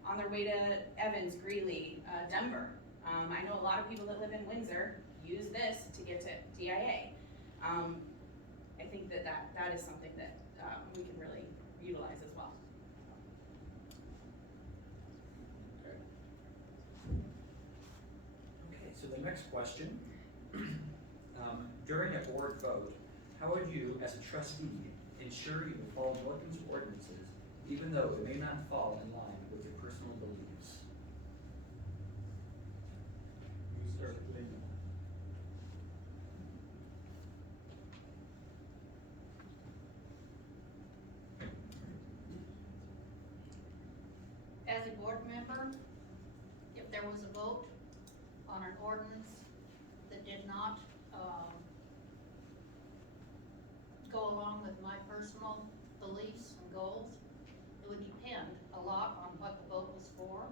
on their way to Evans, Greeley, Denver. I know a lot of people that live in Windsor use this to get to DIA. I think that is something that we can really utilize as well. Okay, so the next question. During a board vote, how would you, as a trustee, ensure you follow Milliken's ordinances, even though it may not fall in line with your personal beliefs? You start with Linda. As a board member, if there was a vote on an ordinance that did not, go along with my personal beliefs and goals, it would depend a lot on what the vote was for.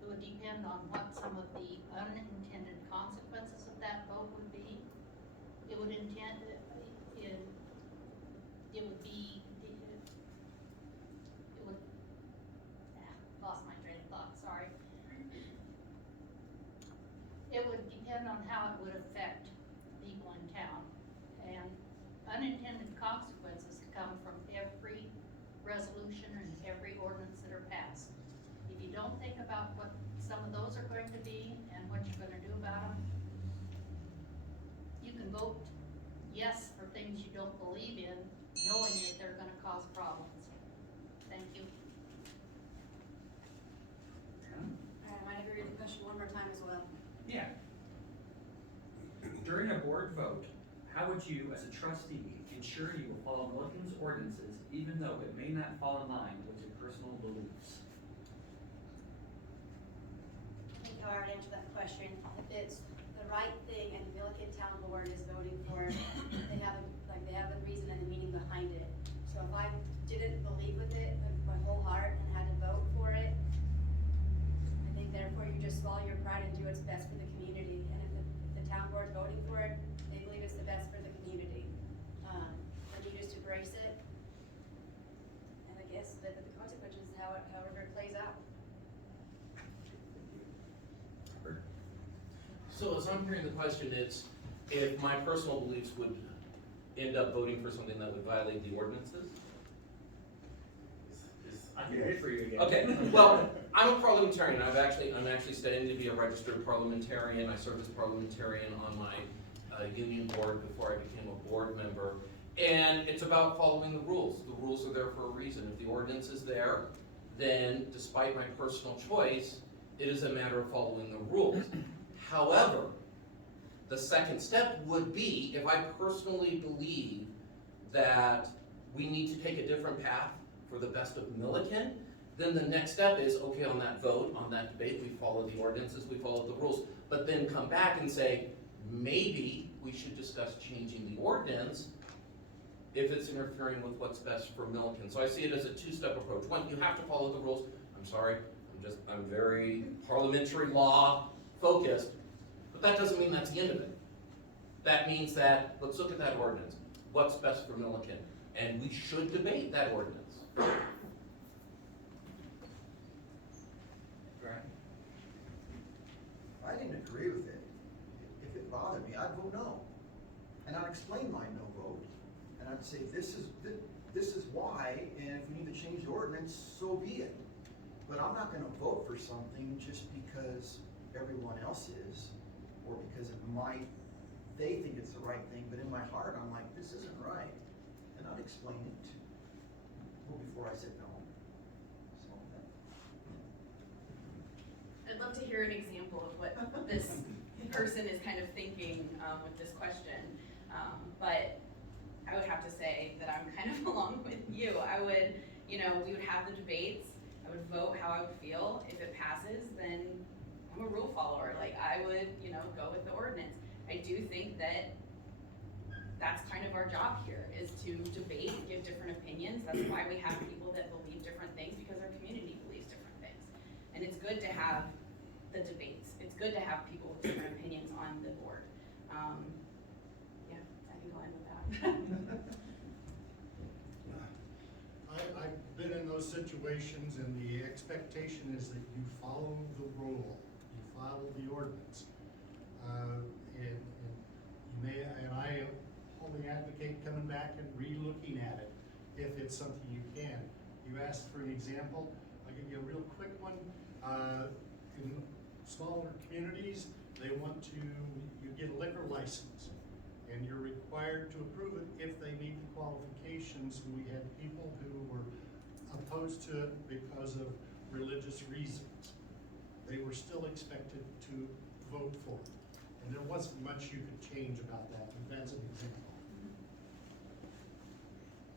It would depend on what some of the unintended consequences of that vote would be. It would be, lost my train of thought, sorry. resolution and every ordinance that are passed. If you don't think about what some of those are going to be and what you're gonna do about them, you can vote yes for things you don't believe in, knowing that they're gonna cause problems. Thank you. I might agree with the question one more time as well. Yeah. During a board vote, how would you, as a trustee, ensure you will follow Milliken's ordinances even though it may not fall in line with your personal beliefs? I think how I would answer that question, if it's the right thing and the Milliken Town Board is voting for it, they have a reason and a meaning behind it. So if I didn't believe with it with my whole heart and had to vote for it, I think therefore you just swallow your pride and do what's best for the community. And if the town board's voting for it, they believe it's the best for the community. Then you just embrace it. And I guess live with the consequences, however it plays out. So as I'm hearing the question, it's if my personal beliefs would end up voting for something that would violate the ordinances? I can wait for you again. Okay, well, I'm a parliamentarian. I'm actually studying to be a registered parliamentarian. I served as parliamentarian on my union board before I became a board member. And it's about following the rules. The rules are there for a reason. If the ordinance is there, then despite my personal choice, it is a matter of following the rules. However, the second step would be if I personally believe that we need to take a different path for the best of Milliken, then the next step is, okay, on that vote, on that debate, we follow the ordinances, we follow the rules, but then come back and say, maybe we should discuss changing the ordinance if it's interfering with what's best for Milliken. So I see it as a two-step approach. One, you have to follow the rules. I'm sorry, I'm very parliamentary law focused, but that doesn't mean that's the end of it. That means that, let's look at that ordinance. What's best for Milliken? And we should debate that ordinance. Right. I didn't agree with it. If it bothered me, I'd vote no. And I'd explain my no vote. And I'd say, this is why, and if we need to change the ordinance, so be it. But I'm not gonna vote for something just because everyone else is, or because they think it's the right thing, but in my heart, I'm like, this isn't right. And I'd explain it before I said no. So, I'd love to hear an example of what this person is kind of thinking with this question. But I would have to say that I'm kind of along with you. I would, we would have the debates. I would vote how I would feel. If it passes, then I'm a rule follower. Like I would, go with the ordinance. I do think that that's kind of our job here, is to debate, give different opinions. That's why we have people that believe different things, because our community believes different things. And it's good to have the debates. It's good to have people with different opinions on the board. Yeah, I think I'll end with that. I've been in those situations, and the expectation is that you follow the rule, you follow the ordinance. And you may, and I only advocate coming back and re-looking at it if it's something you can. You asked for an example. I'll give you a real quick one. In smaller communities, you get a liquor license, and you're required to approve it if they meet the qualifications. We had people who were opposed to it because of religious reasons. They were still expected to vote for it. And there wasn't much you could change about that, but that's an example.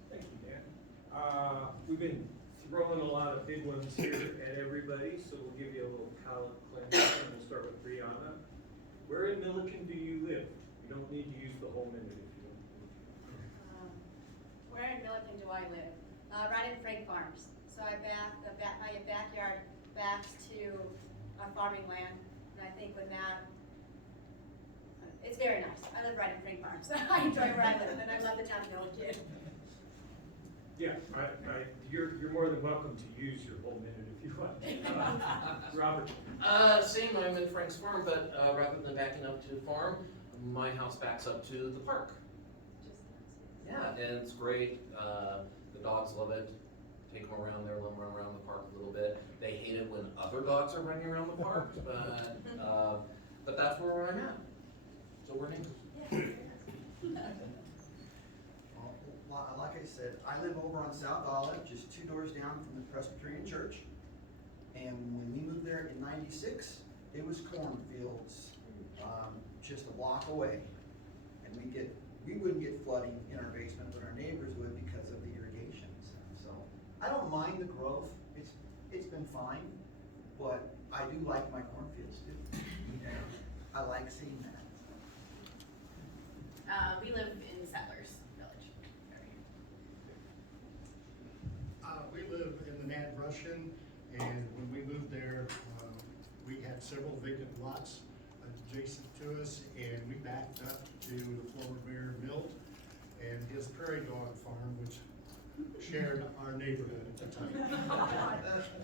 Thank you, Dan. We've been throwing a lot of big ones here at everybody, so we'll give you a little palate cleanser, and we'll start with Brianna. Where in Milliken do you live? You don't need to use the whole minute if you don't. Where in Milliken do I live? Right in Frank Farms. So my backyard backs to our farming land, and I think when that, it's very nice. I live right in Frank Farms. I enjoy where I live, and I love the town of Milliken. Yeah, you're more than welcome to use your whole minute if you want. Robert? Same, I'm in Frank's farm, but rather than backing up to the farm, my house backs up to the park. Yeah, and it's great. The dogs love it. take them around there, let them run around the park a little bit. They hate it when other dogs are running around the park, but that's where I'm at. So we're neighbors. Well, like I said, I live over on South Olive, just 2 doors down from the Presbyterian Church. And when we moved there in '96, it was cornfields, just a block away. And we wouldn't get flooding in our basement, but our neighbors would because of the irrigations. So I don't mind the growth, it's been fine, but I do like my cornfields too. I like seeing that. We live in Settlers Village. We live in the Mad Russian, and when we moved there, we had several vacant lots adjacent to us, and we backed up to the former Mayor Milt and his prairie dog farm, which shared our neighborhood at the time.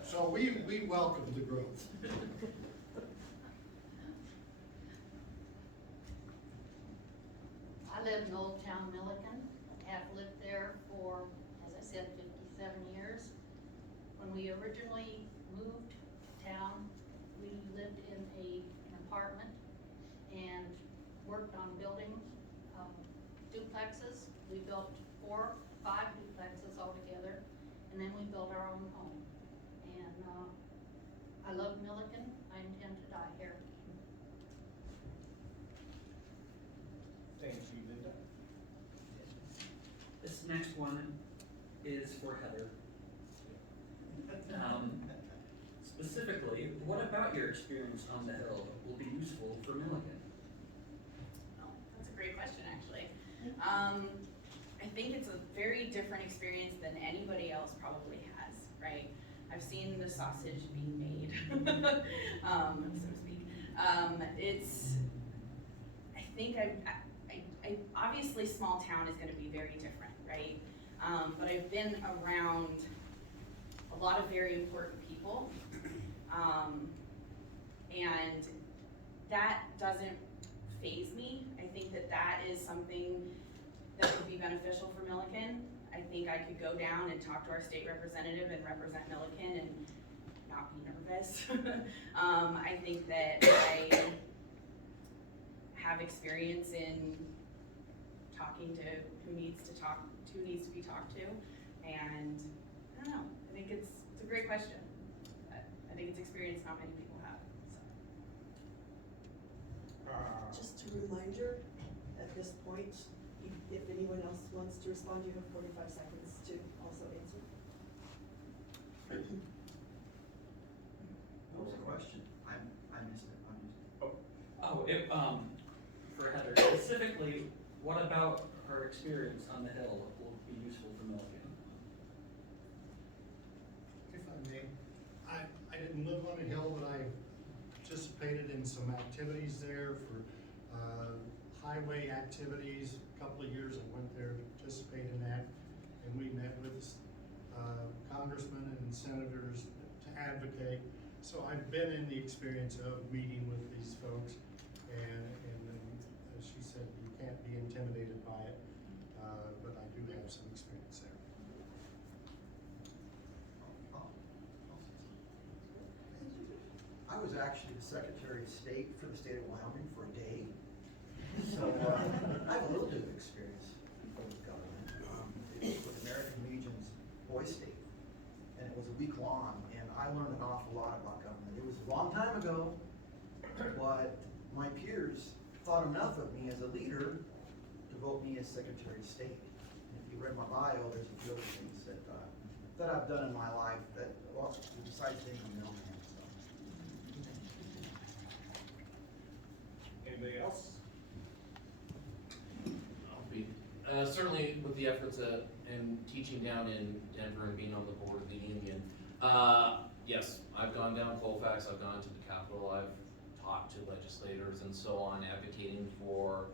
So we welcomed the growth. I live in Old Town Milliken. I have lived there for, as I said, 57 years. When we originally moved to town, we lived in an apartment and worked on building duplexes. We built 4, 5 duplexes altogether, and then we built our own home. And I love Milliken. I intend to die here. Thank you, Linda. This next one is for Heather. Specifically, what about your experience on the Hill will be useful for Milliken? Oh, that's a great question, actually. I think it's a very different experience than anybody else probably has, right? I've seen the sausage being made, so to speak. I obviously small town is gonna be very different, right? But I've been around a lot of very important people, and that doesn't faze me. I think that is something that would be beneficial for Milliken. I think I could go down and talk to our state representative and represent Milliken and not be nervous. I think that I have experience in talking to who needs to be talked to, and I don't know, I think it's a great question. I think it's experience not many people have, so. Just a reminder, at this point, if anyone else wants to respond, you have 45 seconds to also answer. What was the question? I missed it. For Heather, specifically, what about her experience on the Hill will be useful for Milliken? If I may, I didn't live on the hill, but I participated in some activities there for highway activities. A couple of years I went there to participate in that, and we met with congressmen and senators to advocate. So I've been in the experience of meeting with these folks, and as she said, you can't be intimidated by it, but I do have some experience there. I was actually the Secretary of State for the state of Wyoming for a day. So I have a little bit of experience with government. It was American Legion's Boy State, and it was a week long, and I learned an awful lot about government. It was a long time ago, but my peers thought enough of me as a leader to vote me as Secretary of State. And if you read my bio, there's a few other things that I've done in my life that, well, besides being a mailman. Anybody else? Certainly with the efforts in teaching down in Denver and being on the board of the union, yes, I've gone down Colfax, I've gone to the Capitol, I've talked to legislators and so on, advocating for,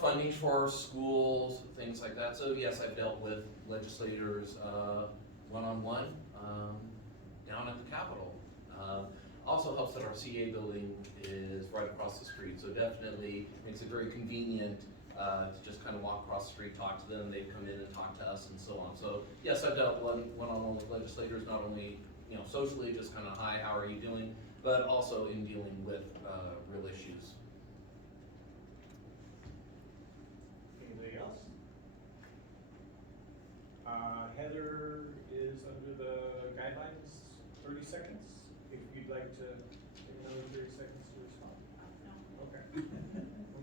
funding for our schools, things like that. So yes, I've dealt with legislators one-on-one down at the Capitol. Also helps that our CA building is right across the street, so definitely makes it very convenient to just kind of walk across the street, talk to them, they've come in and talked to us and so on. So yes, I've dealt one-on-one with legislators, not only, you know, socially, just kind of, hi, how are you doing, but also in dealing with real issues. Anybody else? Heather is under the guidelines, 30 seconds. If you'd like to take another 30 seconds to respond. Okay.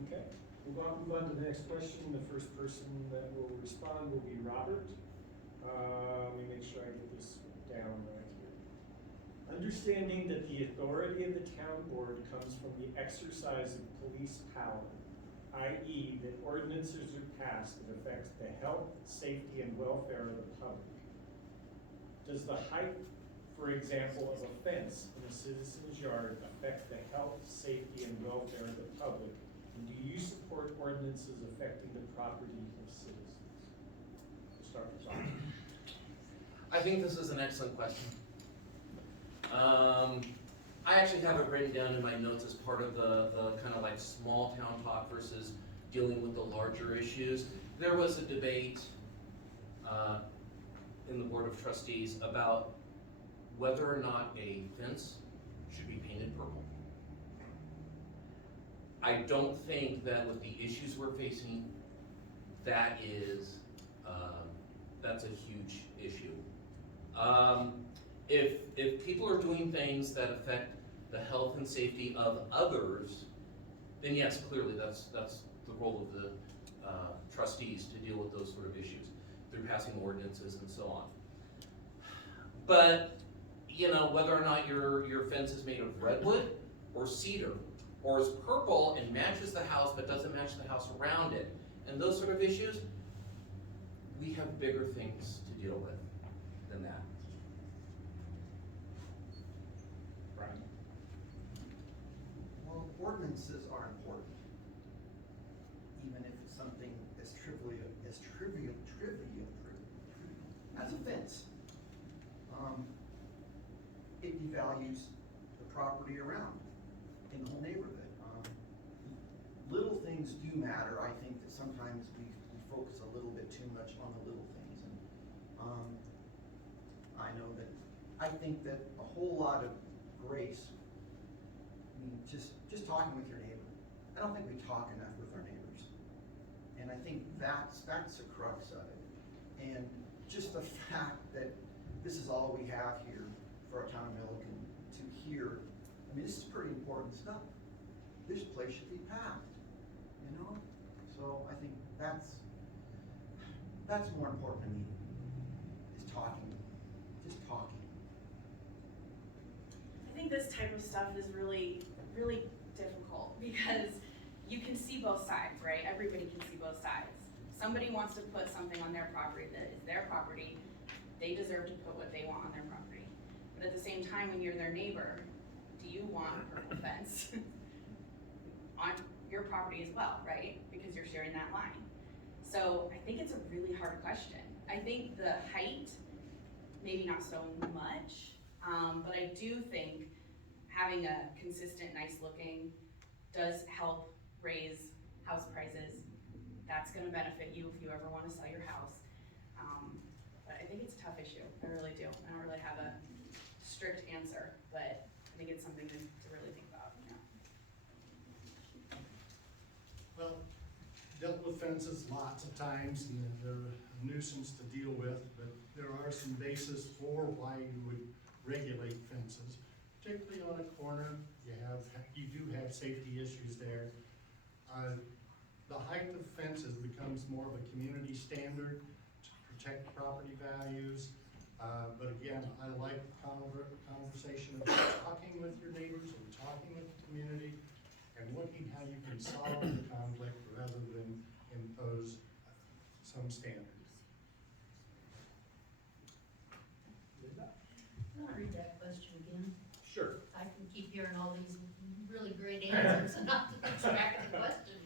Okay. Move on to the next question. The first person that will respond will be Robert. Let me make sure I get this down right here. Understanding that the authority of the town board comes from the exercise of police power, i.e. that ordinances are passed that affect the health, safety, and welfare of the public. Does the height, for example, of a fence in a citizen's yard affect the health, safety, and welfare of the public? And do you support ordinances affecting the property of citizens? We'll start with John. I think this is an excellent question. I actually have it written down in my notes as part of the kind of like small town talk versus dealing with the larger issues. There was a debate in the Board of Trustees about whether or not a fence should be painted purple. I don't think that with the issues we're facing, that is, that's a huge issue. If people are doing things that affect the health and safety of others, then yes, clearly that's the role of the trustees to deal with those sort of issues through passing ordinances and so on. But you know, whether or not your fence is made of redwood or cedar, or is purple and matches the house but doesn't match the house around it, and those sort of issues, we have bigger things to deal with than that. Brian. Well, ordinances are important, even if it's something as trivial as a fence. It devalues the property around in the whole neighborhood. Little things do matter. I think that sometimes we focus a little bit too much on the little things, and I know that I think that a whole lot of grace. I mean, just talking with your neighbor. I don't think we talk enough with our neighbors, and I think that's the crux of it. And just the fact that this is all we have here for our town of Milliken to hear. I mean, this is pretty important stuff. This place should be passed, you know? So I think that's more important to me, is talking, just talking. I think this type of stuff is really, really difficult because you can see both sides, right? Everybody can see both sides. Somebody wants to put something on their property that is their property. They deserve to put what they want on their property. But at the same time, when you're their neighbor, do you want a purple fence on your property as well, right? Because you're sharing that line. So I think it's a really hard question. I think the height, maybe not so much, but I do think having a consistent, nice looking does help raise house prices. That's gonna benefit you if you ever wanna sell your house. But I think it's a tough issue, I really do. I don't really have a strict answer, but I think it's something to really think about, yeah. Well, dealt with fences lots of times, and they're a nuisance to deal with, but there are some bases for why you would regulate fences. Particularly on a corner, you do have safety issues there. The height of fences becomes more of a community standard to protect property values. But again, I like conversation of talking with your neighbors and talking with the community and looking how you can solve the conflict rather than impose some standards. Can I read that question again? Sure. I can keep hearing all these really great answers and not extract the question.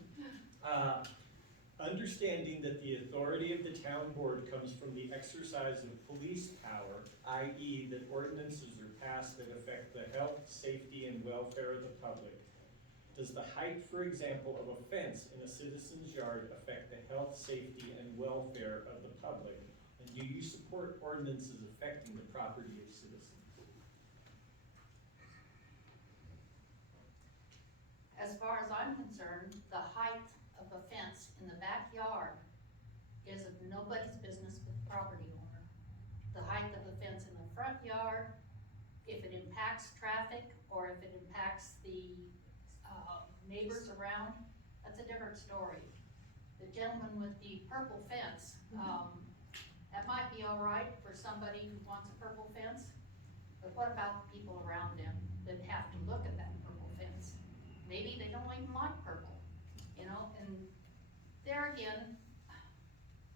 Understanding that the authority of the town board comes from the exercise of police power, i.e. that ordinances are passed that affect the health, safety, and welfare of the public. Does the height, for example, of a fence in a citizen's yard affect the health, safety, and welfare of the public? And do you support ordinances affecting the property of citizens? As far as I'm concerned, the height of a fence in the backyard is of nobody's business but the property owner. The height of the fence in the front yard, if it impacts traffic or if it impacts the neighbors around, that's a different story. The gentleman with the purple fence, that might be all right for somebody who wants a purple fence, but what about the people around them that have to look at that purple fence? Maybe they don't even like purple, you know, and there again,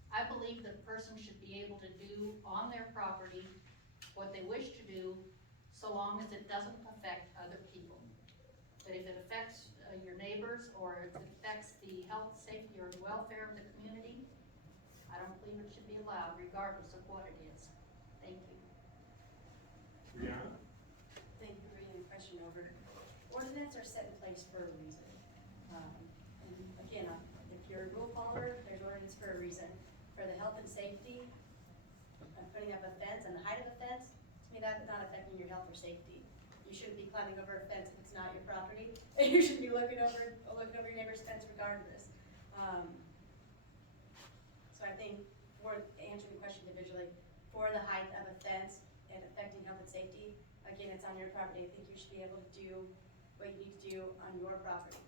I believe that a person should be able to do on their property what they wish to do, so long as it doesn't affect other people. But if it affects your neighbors, or if it affects the health, safety, or the welfare of the community, I don't believe it should be allowed, regardless of what it is. Thank you. Brianna? Thank you for reading the question over. Ordinance are set in place for a reason. And again, if you're a rule follower, there's ordinance for a reason. For the health and safety, of putting up a fence and the height of the fence, to me, that's not affecting your health or safety. You shouldn't be climbing over a fence if it's not your property. You should be looking over your neighbor's fence regardless. So I think, for answering the question individually, for the height of a fence and affecting health and safety, again, it's on your property. I think you should be able to do what you need to do on your property.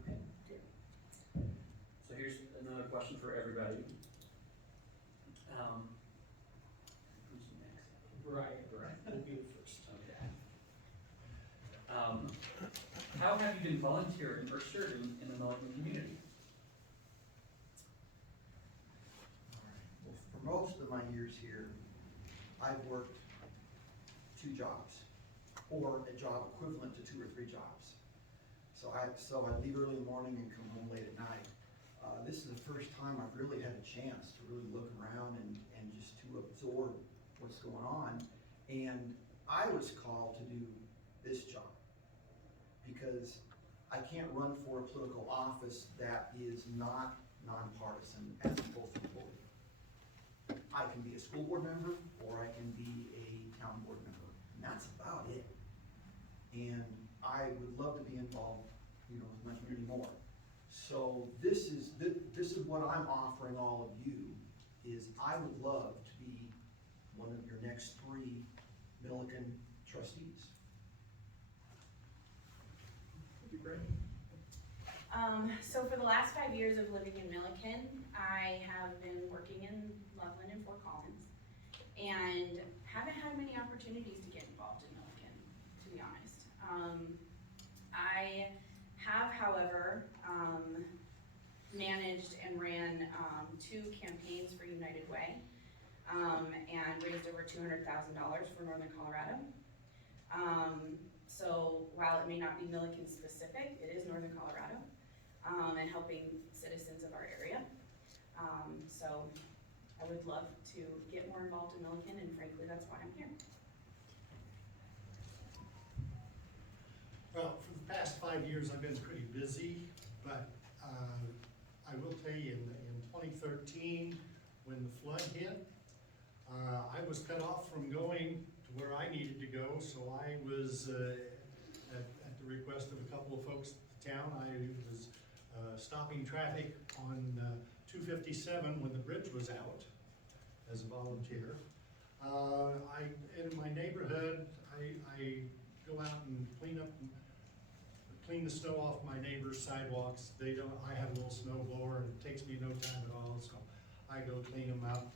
Okay, good. So here's another question for everybody. Who's next? Brian. Brian. Will be the first. Okay. How have you been volunteering or serving in the Milliken community? Well, for most of my years here, I've worked 2 jobs, or a job equivalent to 2 or 3 jobs. So I leave early in the morning and come home late at night. This is the first time I've really had a chance to really look around and just to absorb what's going on. And I was called to do this job because I can't run for a political office that is not nonpartisan as both people. I can be a school board member or I can be a town board member, and that's about it. And I would love to be involved, you know, with my community more. So this is what I'm offering all of you, is I would love to be one of your next 3 Milliken trustees. That'd be great. So for the last 5 years of living in Milliken, I have been working in Loveland and Fort Collins, and haven't had many opportunities to get involved in Milliken, to be honest. I have, however, managed and ran 2 campaigns for United Way, and raised over $200,000 for Northern Colorado. So while it may not be Milliken specific, it is Northern Colorado, and helping citizens of our area. So I would love to get more involved in Milliken, and frankly, that's why I'm here. Well, for the past 5 years, I've been pretty busy, but I will tell you, in 2013, when the flood hit, I was cut off from going to where I needed to go, so I was, at the request of a couple of folks at the town, I was stopping traffic on 257 when the bridge was out as a volunteer. In my neighborhood, I go out and clean the snow off my neighbor's sidewalks. I have a little snow blower and it takes me no time at all, so I go clean them up.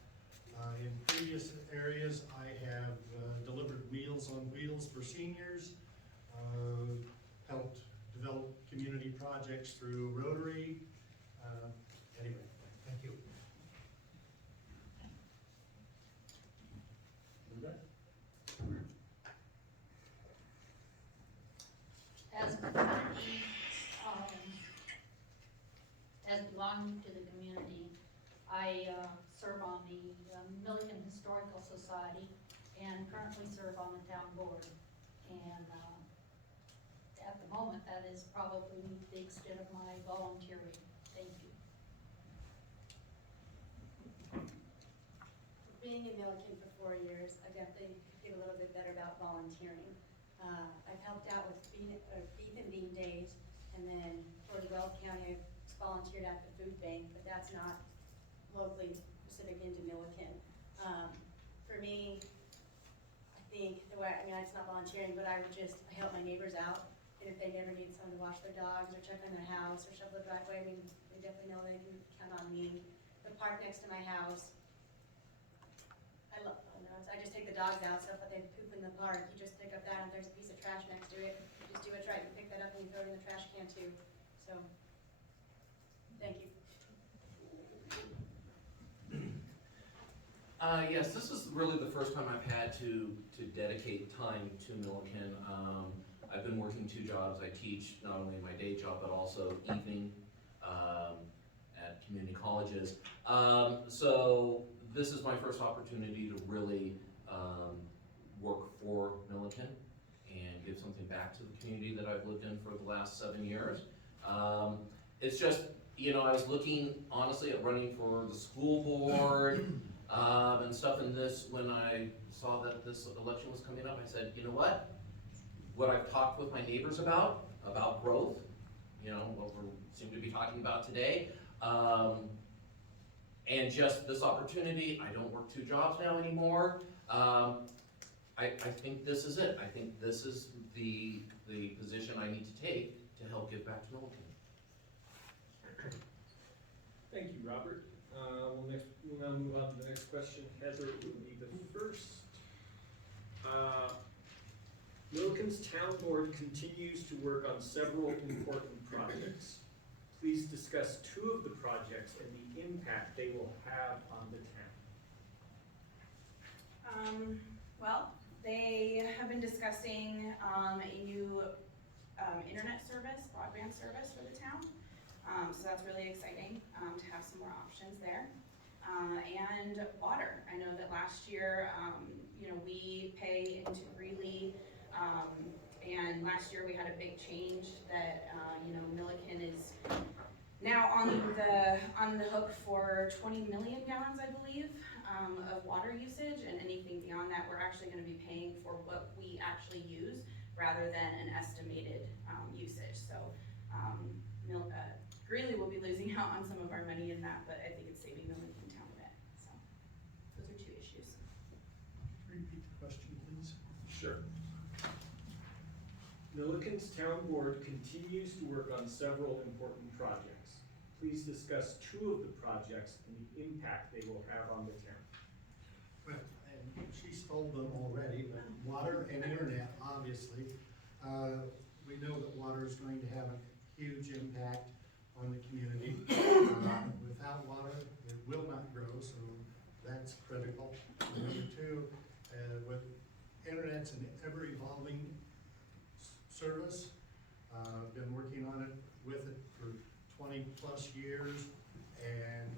In previous areas, I have delivered Meals on Wheels for seniors, helped develop community projects through Rotary. Anyway, thank you. As a community, as belonging to the community, I serve on the Milliken Historical Society, and and currently serve on the town board. And, at the moment, that is probably the extent of my volunteering. Thank you. Being in Milliken for 4 years, I definitely get a little bit better about volunteering. I've helped out with beef and bean days, and then for the Weld County, I've volunteered at the food bank, but that's not locally specific into Milliken. For me, I think the way, I mean, it's not volunteering, but I help my neighbors out. And if they never need someone to wash their dogs or check on their house or shovel the driveway, I mean, they definitely know they can count on me. The park next to my house, I just take the dogs out, so if they poop in the park, you just pick up that, and if there's a piece of trash next to it, you just do what's right, you pick that up and you throw it in the trash can too. So, thank you. Yes, this is really the first time I've had to dedicate time to Milliken. I've been working 2 jobs. I teach not only my day job, but also evening at community colleges. So this is my first opportunity to really work for Milliken and give something back to the community that I've lived in for the last 7 years. It's just, you know, I was looking honestly at running for the school board and stuff in this. When I saw that this election was coming up, I said, you know what I've talked with my neighbors about growth, you know, what we seem to be talking about today, and just this opportunity. I don't work 2 jobs now anymore. I think this is it. I think this is the position I need to take to help give back to Milliken. Thank you, Robert. We'll now move on to the next question. Heather will be the first. Milliken's town board continues to work on several important projects. Please discuss 2 of the projects and the impact they will have on the town. Well, they have been discussing a new internet service, broadband service for the town. So that's really exciting to have some more options there. And water. I know that last year, you know, we pay into Greeley, and last year we had a big change that you know, Milliken is now on the hook for 20 million gallons, I believe, of water usage, and anything beyond that, we're actually going to be paying for what we actually use rather than an estimated usage. So Greeley will be losing out on some of our money in that, but I think it's saving Milliken town a bit. So those are 2 issues. Repeat the question, please. Sure. Milliken's town board continues to work on several important projects. Please discuss 2 of the projects and the impact they will have on the town. Well, and she stole them already, but water and internet, obviously. We know that water is going to have a huge impact on the community. Without water, it will not grow, so that's critical. And number 2, with internet's an ever-evolving service. I've been working on it with it for 20+ years, and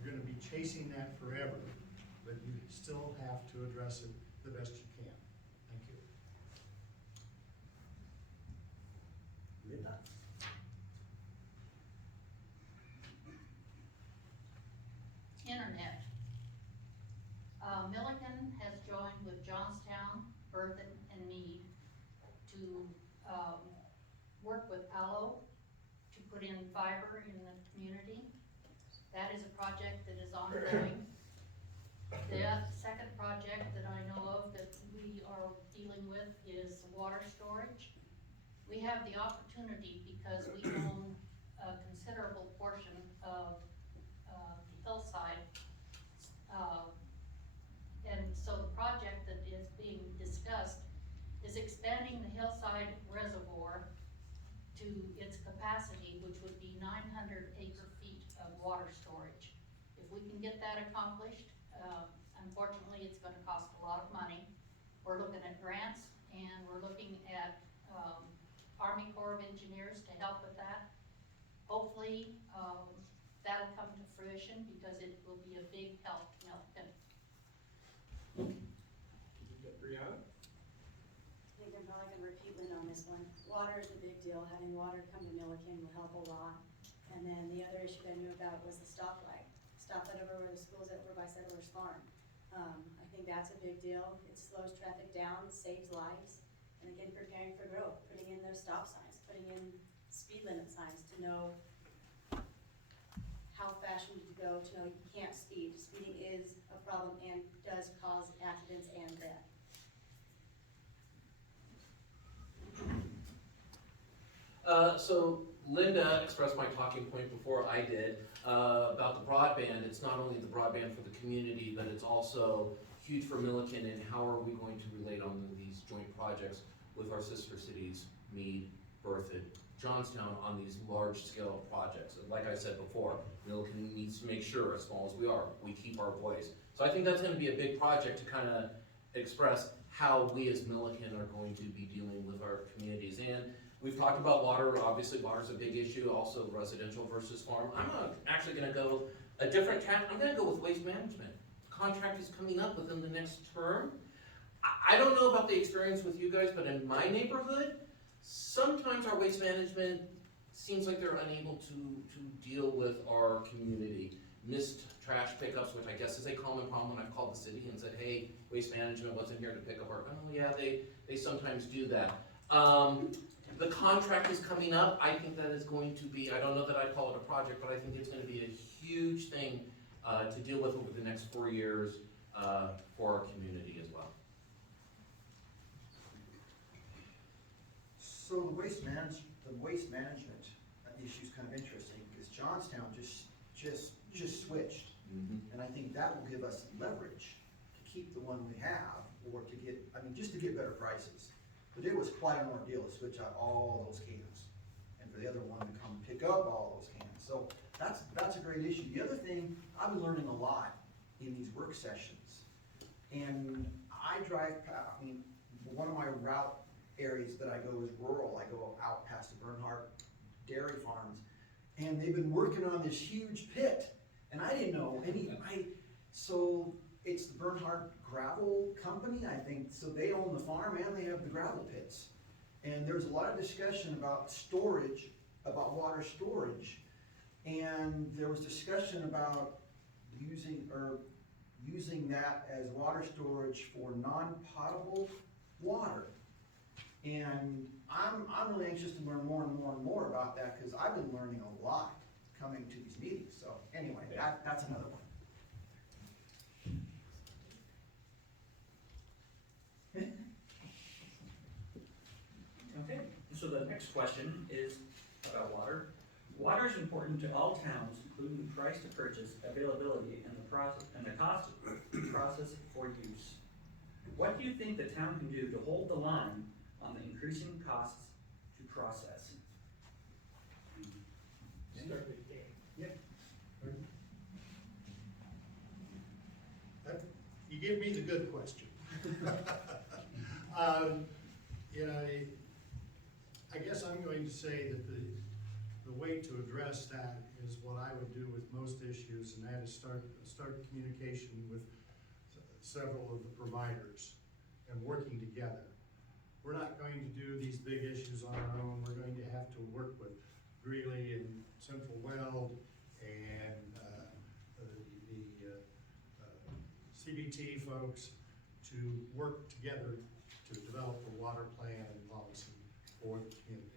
you're going to be chasing that forever, but you still have to address it the best you can. Thank you. Linda? Internet. Milliken has joined with Johnstown, Berthoud, and Meade to work with Allo to put in fiber in the community. That is a project that is ongoing. The second project that I know of that we are dealing with is water storage. We have the opportunity, because we own a considerable portion of the hillside. And so the project that is being discussed is expanding the hillside reservoir to its capacity, which would be 900 acre-feet of water storage. If we can get that accomplished, unfortunately it's going to cost a lot of money. We're looking at grants, and we're looking at Army Corps of Engineers to help with that. Hopefully that'll come to fruition, because it will be a big help to Milliken. Brianna? I think I'm probably gonna repeat Lynn on this one. Water is a big deal. Having water come to Milliken will help a lot. And then the other issue I knew about was the stoplight. Stoplight over where the school's at, over by Settlers Farm. I think that's a big deal. It slows traffic down, saves lives. And again, preparing for growth, putting in those stop signs, putting in speed limit signs to know how fast you need to go, to know you can't speed. Speeding is a problem and does cause accidents and death. So Linda expressed my talking point before I did about the broadband. It's not only the broadband for the community, but it's also huge for Milliken, and how are we going to relate on these joint projects with our sister cities, Meade, Berthoud, Johnstown, on these large-scale projects. And like I said before, Milliken needs to make sure, as small as we are, we keep our voice. So I think that's gonna be a big project to kind of express how we as Milliken are going to be dealing with our communities. And we've talked about water. Obviously water's a big issue, also residential versus farm. I'm actually gonna go a different tack. I'm gonna go with waste management. Contract is coming up within the next term. I don't know about the experience with you guys, but in my neighborhood, sometimes our waste management seems like they're unable to deal with our community. Missed trash pickups, which I guess is a common problem when I've called the city and said, hey, waste management wasn't here to pick up our, oh yeah, they sometimes do that. The contract is coming up. I think that is going to be, I don't know that I'd call it a project, but I think it's gonna be a huge thing to deal with over the next 4 years for our community as well. So the waste management issue is kind of interesting, because Johnstown just switched. And I think that will give us leverage to keep the one we have, or to get, I mean, just to get better prices. But it was quite an ordeal to switch out all those cans, and for the other one to come pick up all those cans. So that's a great issue. The other thing, I've been learning a lot in these work sessions. And I drive past, I mean, one of my route areas that I go is rural. I go out past the Bernhardt dairy farms, and they've been working on this huge pit, and I didn't know so it's the Bernhardt Gravel Company, I think, so they own the farm and they have the gravel pits. And there's a lot of discussion about storage, about water storage, and there was discussion about using that as water storage for non-potable water. And I'm really anxious to learn more and more and more about that, because I've been learning a lot coming to these meetings. So anyway, that's another one. Okay, so the next question is about water. Water is important to all towns, including price to purchase, availability, and the cost process for use. What do you think the town can do to hold the line on the increasing costs to process? Start with Dan. Yeah. You give me the good question. You know, I guess I'm going to say that the way to address that is what I would do with most issues, and that is start communication with several of the providers and working together. We're not going to do these big issues on our own. We're going to have to work with Greeley and Central Weld and the CBT folks to work together to develop a water plan and policy for the community.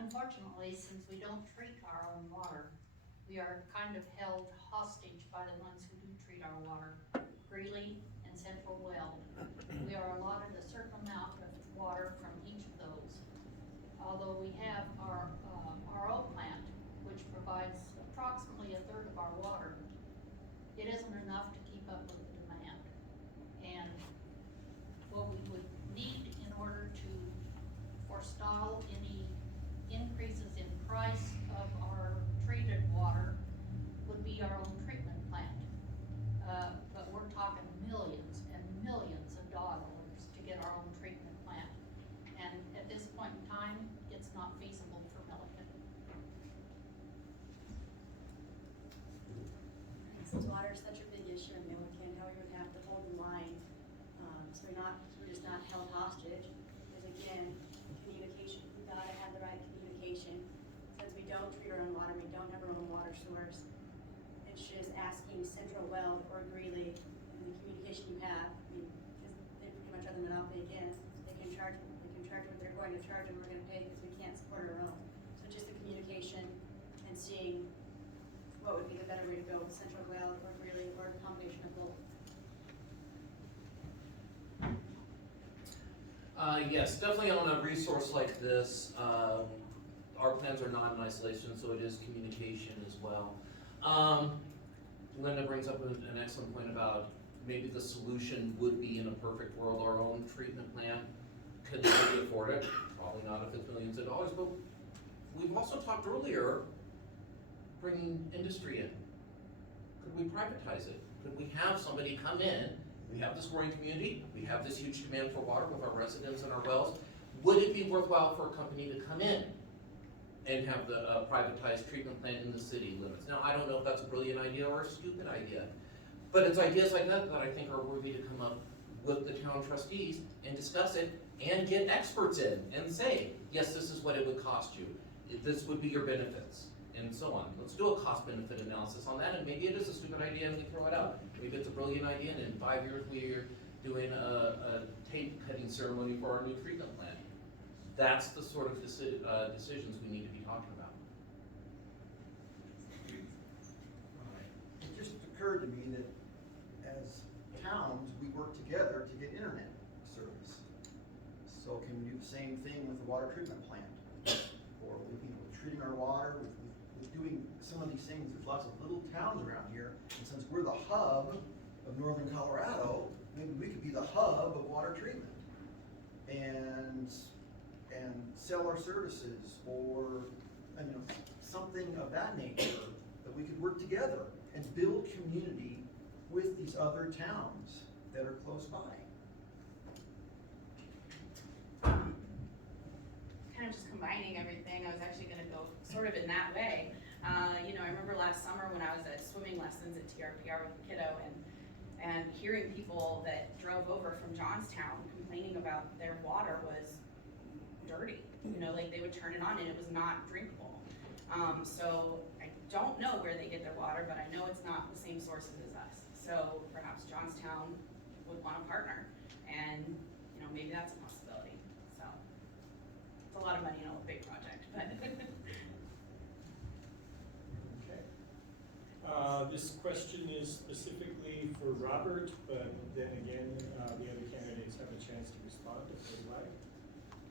Unfortunately, since we don't treat our own water, we are kind of held hostage by the ones who do treat our water, Greeley and Central Weld. We are allotted a certain amount of water from each of those. Although we have our RO plant, which provides approximately a third of our water, it isn't enough to keep up with the demand. And what we would need in order to forestall any increases in price of our treated water would be our own treatment plant. But we're talking millions and millions of dollars to get our own treatment plant. And at this point in time, don't treat our own water, we don't have our own water source. It's just asking Central Well or Greeley, in the communication you have, I mean, because they pretty much are the monopoly again, they can charge what they're going to charge and we're gonna pay because we can't support our own. So just the communication and seeing what would be the better way to go, Central Well or Greeley, or a combination of both. Yes, definitely on a resource like this, our plans are not in isolation, so it is communication as well. Linda brings up an excellent point about maybe the solution would be, in a perfect world, our own treatment plant. Could we afford it? Probably not if it's millions of dollars, but we've also talked earlier, bringing industry in. Could we privatize it? Could we have somebody come in? We have this growing community, we have this huge demand for water with our residents and our wells. Would it be worthwhile for a company to come in and have the privatized treatment plant in the city limits? Now, I don't know if that's a brilliant idea or a stupid idea, but it's ideas like that that I think are worthy to come up with the town trustees and discuss it and get experts in and say, yes, this is what it would cost you. This would be your benefits, and so on. Let's do a cost-benefit analysis on that, and maybe it is a stupid idea and we throw it out. Maybe it's a brilliant idea, and in 5 years we're doing a tape-cutting ceremony for our new treatment plant. That's the sort of decisions we need to be talking about. It just occurred to me that as towns, we work together to get internet service. So can we do the same thing with the water treatment plant? Or with, treating our water, with doing some of these things. There's lots of little towns around here, and since we're the hub of northern Colorado, maybe we could be the hub of water treatment. And sell our services, or something of that nature, that we could work together and build community with these other towns that are close by. Kind of just combining everything, I was actually gonna go sort of in that way. I remember last summer when I was at swimming lessons at TRPR with the kiddo, and hearing people that drove over from Johnstown complaining about their water was dirty. Like they would turn it on and it was not drinkable. So I don't know where they get their water, but I know it's not the same sources as us. So perhaps Johnstown would want to partner, and maybe that's a possibility. So it's a lot of money, a big project, but. Okay. This question is specifically for Robert, but then again, the other candidates have a chance to respond if they'd like.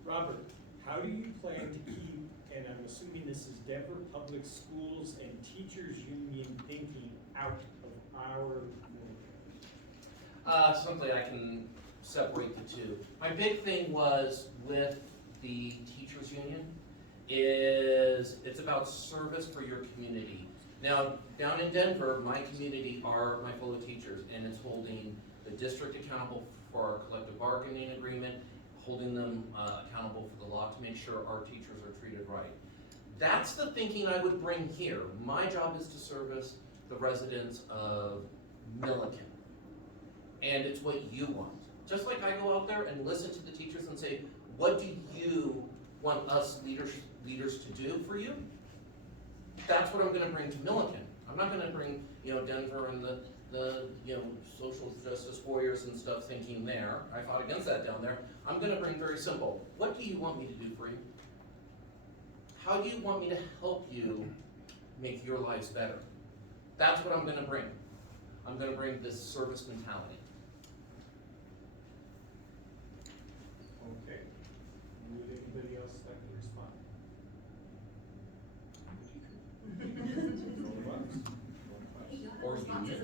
Robert, how do you plan to keep, and I'm assuming this is Denver Public Schools and Teachers Union thinking out of our Milliken? Simply I can separate the two. My big thing was with the teachers union is it's about service for your community. Now, down in Denver, my community are my fellow teachers, and it's holding the district accountable for our collective bargaining agreement, holding them accountable for the law to make sure our teachers are treated right. That's the thinking I would bring here. My job is to service the residents of Milliken. And it's what you want. Just like I go out there and listen to the teachers and say, what do you want us leaders to do for you? That's what I'm gonna bring to Milliken. I'm not gonna bring, Denver and the social justice warriors and stuff thinking there. I fought against that down there. I'm gonna bring very simple. What do you want me to do for you? How do you want me to help you make your lives better? That's what I'm gonna bring. I'm gonna bring this service mentality. Okay. Would anybody else like to respond? Going once, going twice. Or unions.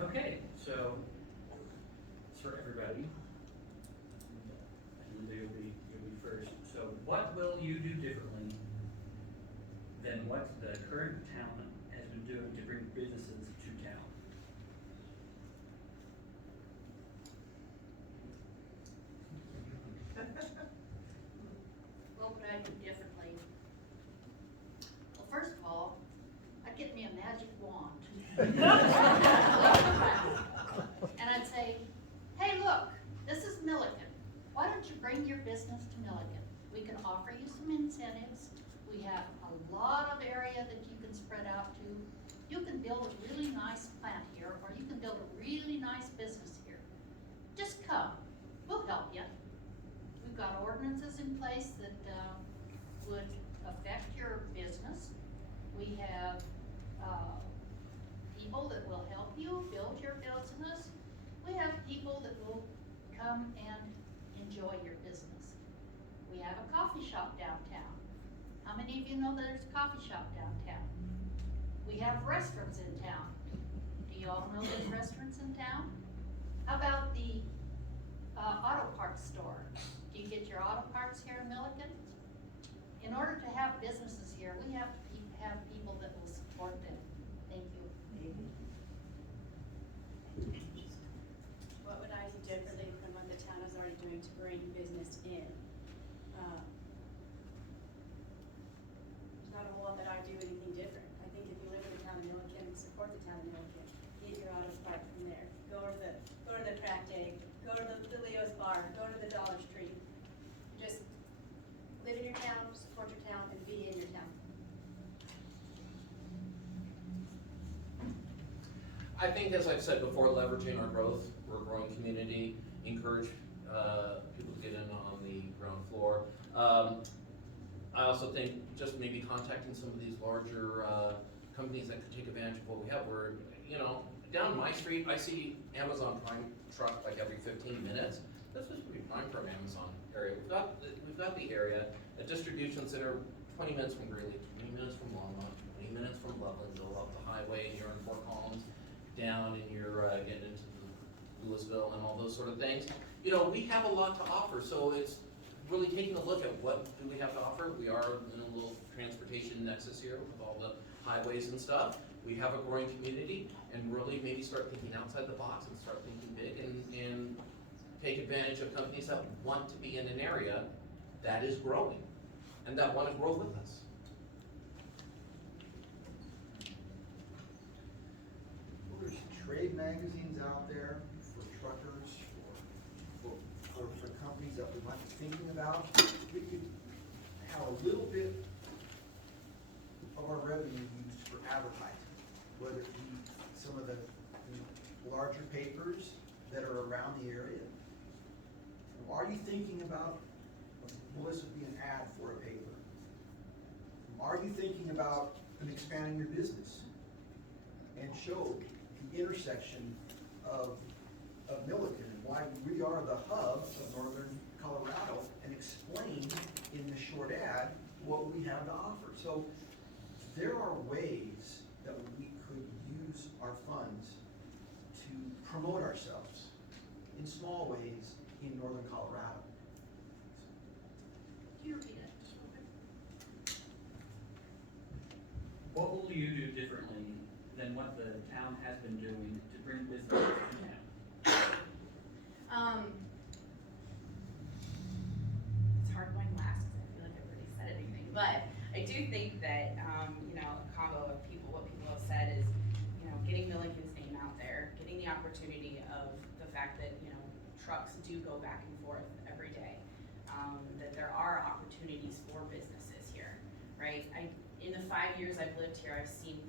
Okay, so, for everybody, you'll be first. So what will you do differently than what the current town has been doing to bring businesses to town? What would I do differently? Well, first of all, I'd get me a magic wand. And I'd say, hey, look, this is Milliken. Why don't you bring your business You can build a really nice plant here, or you can build a really nice business here. Just come, we'll help you. We've got ordinances in place that, would affect your business. We have, people that will help you build your business. We have people that will come and enjoy your business. We have a coffee shop downtown. How many of you know there's a coffee shop downtown? We have restaurants in town. Do you all know there's restaurants in town? How about the auto parts store? Do you get your auto parts here in Milliken? In order to have businesses here, we have to have people that will support them. Thank you. What would I do differently from what the town is already doing to bring business in? There's not a whole lot that I do anything different. I think if you live in the town of Milliken, support the town of Milliken, get your auto part from there. Go to the track day, go to the Leo's bar, go to the Dollar Tree. Just live in your town, support your town, and be in your town. I think, as I've said before, leveraging our growth, we're a growing community, encourage people to get in on the ground floor. I also think just maybe contacting some of these larger companies that could take advantage of what we have. We're, down my street, I see Amazon Prime truck like every 15 minutes. This is pretty prime for an Amazon area. We've got the area, a distribution center, 20 minutes from Greeley, 20 minutes from Longmont, 20 minutes from Lovelandville, up the highway, and you're in Fort Collins, down and you're getting into Louisville and all those sort of things. We have a lot to offer, so it's really taking a look at what do we have to offer. We are in a little transportation nexus here with all the highways and stuff. We have a growing community, and really maybe start thinking outside the box and start thinking big and take advantage of companies that want to be in an area that is growing and that want to grow with us. Well, there's trade magazines out there for truckers, for companies that we might be thinking about. We could have a little bit of our revenue used for advertising, whether it be some of the larger papers that are around the area. Are you thinking about, Melissa, be an ad for a paper? Are you thinking about expanding your business and show the intersection of Milliken and why we are the hub of northern Colorado, and explain in the short ad what we have to offer? So there are ways that we could use our funds to promote ourselves in small ways in northern Colorado. Can you repeat it just a little bit? What will you do differently than what the town has been doing to bring business to town? It's hard going last because I feel like I've already said everything, but I do think that, a combo of what people have said is, getting Milliken's name out there, getting the opportunity of the fact that, trucks do go back and forth every day, that there are opportunities for businesses here, right? In the 5 years I've lived here, I've seen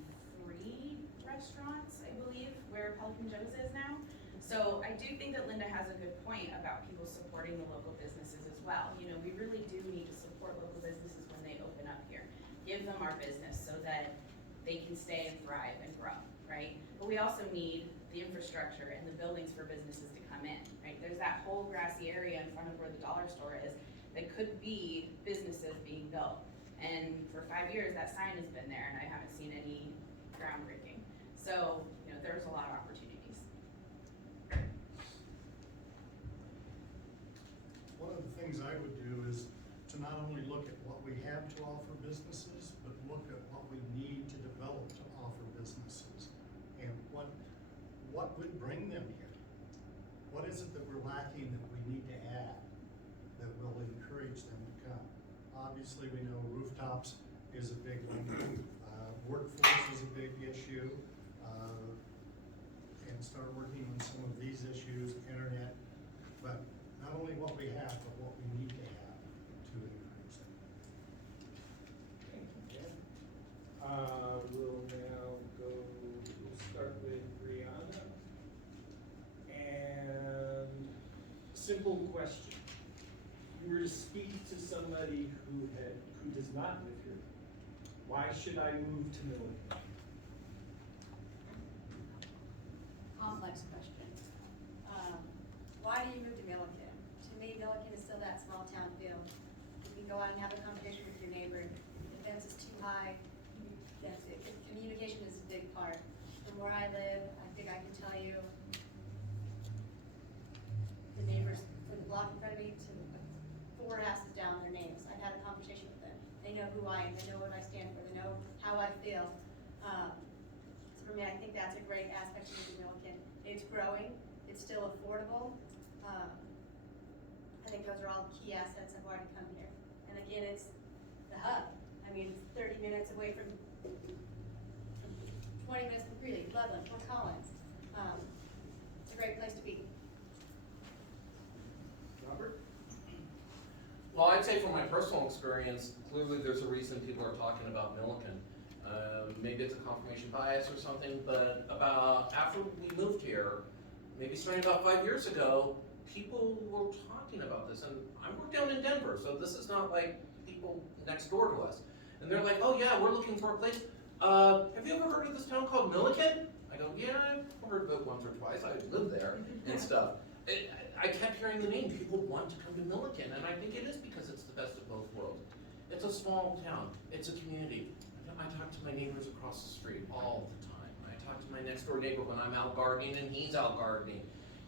3 restaurants, I believe, where Pelican Joe's is now. So I do think that Linda has a good point about people supporting the local businesses as well. We really do need to support local businesses when they open up here. Give them our business so that they can stay and thrive and grow, right? But we also need the infrastructure and the buildings for businesses to come in, right? There's that whole grassy area in front of where the dollar store is that could be businesses being built. And for 5 years, that sign has been there and I haven't seen any groundbreaking. So, there's a lot of opportunities. One of the things I would do is to not only look at what we have to offer businesses, but look at what we need to develop to offer businesses. And what would bring them here? What is it that we're lacking that we need to add that will encourage them to come? Obviously, we know rooftops is a big one. Workforce is a big issue. And start working on some of these issues, internet, but not only what we have, but what we need to have to encourage them. Thank you, Jen. We'll now go simple question. You were to speak to somebody who does not live here. Why should I move to Milliken? Complex question. Why do you move to Milliken? To me, Milliken is still that small town feel. You can go out and have a conversation with your neighbor. If the fence is too high, communication is a big part. From where I live, I think I can tell you the neighbors from the block in front of me to 4 houses down, their names. I've had a conversation with them. They know who I am, they know what I stand for, they know how I feel. So for me, I think that's a great aspect of Milliken. It's growing, it's still affordable. I think those are all key assets of why to come here. And again, it's the hub. I mean, it's 30 minutes away from 20 minutes from Greeley, Loveland, Fort Collins. It's a great place to be. Robert? Well, I'd say from my personal experience, clearly there's a reason people are talking about Milliken. Maybe it's a confirmation bias or something, but about after we moved here, maybe starting about 5 years ago, people were talking about this, and I work down in Denver, so this is not like people next door to us. And they're like, oh yeah, we're looking for a place. Have you ever heard of this town called Milliken? I go, yeah, I've heard of it once or twice, I live there and stuff. I kept hearing the name, people want to come to Milliken, and I think it is because it's the best of both worlds. It's a small town, it's a community. I talk to my neighbors across the street all the time. I talk to my next door neighbor when I'm out gardening and he's out gardening.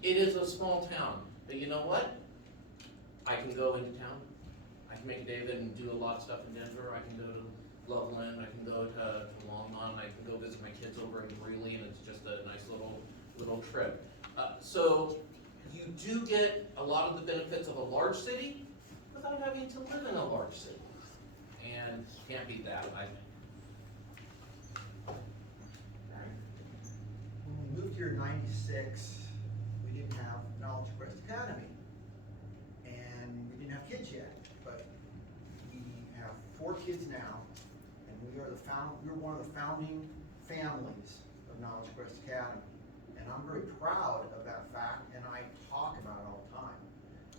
It is a small town, but you know what? I can go into town, I can make a David and do a lot of stuff in Denver, I can go to Loveland, I can go to Longmont, I can go visit my kids over in Greeley, and it's just a nice little trip. So you do get a lot of the benefits of a large city without having to live in a large city. And can't beat that, I think. When we moved here in '96, we didn't have Knowledge Quest Academy. And we didn't have kids yet, but we have 4 kids now, and we're one of the founding families of Knowledge Quest Academy. And I'm very proud of that fact, and I talk about it all the time.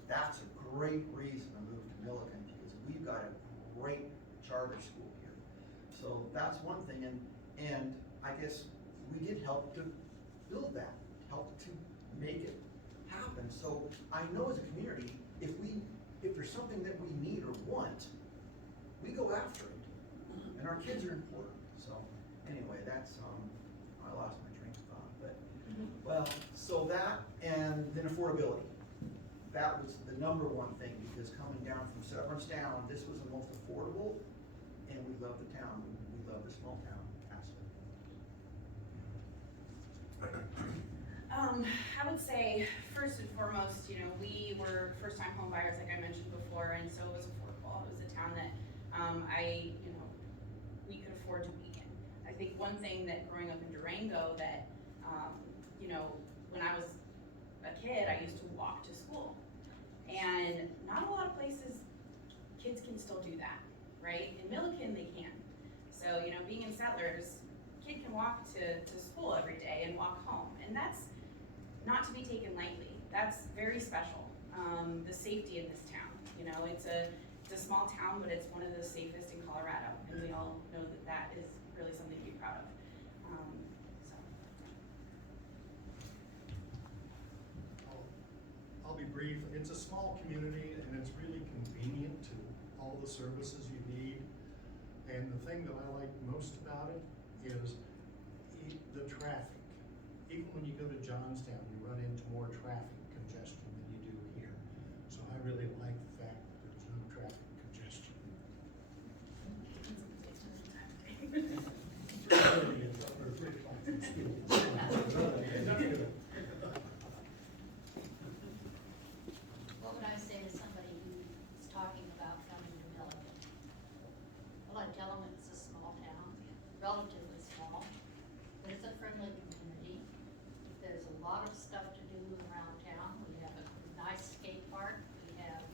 That's a great reason to move to Milliken, because we've got a great charter school here. So that's one thing, and I guess we did help to build that, help to make it happen. So I know as a community, if there's something that we need or want, we go after it. And our kids are important. So anyway, that's, I lost my train of thought, but, well, so that, and then affordability. That was the number 1 thing, because coming down from Severance down, this was the most affordable, and we love the town, we love the small town aspect. I would say, first and foremost, we were first-time home buyers, like I mentioned before, and so it was affordable. It was a town that we could afford to be in. I think one thing that growing up in Durango that, when I was a kid, I used to walk to school. And not a lot of places, kids can still do that, right? In Milliken, they can. So, being in Settlers, kid can walk to school every day and walk home. And that's not to be taken lightly. That's very special. The safety in this town, it's a small town, but it's one of the safest in Colorado. And we all know that that is really something to be proud of. I'll be brief. It's a small community and it's really convenient to all the services you need. And the thing that I like most about it is the traffic. Even when you go to Johnstown, you run into more traffic congestion than you do here. So I really like the fact that there's no traffic congestion. What would I say to somebody who is talking about coming to Milliken? Well, I tell them it's a small town, relatively small, but it's a friendly community. There's a lot of stuff to do around town. We have a nice skate park. We have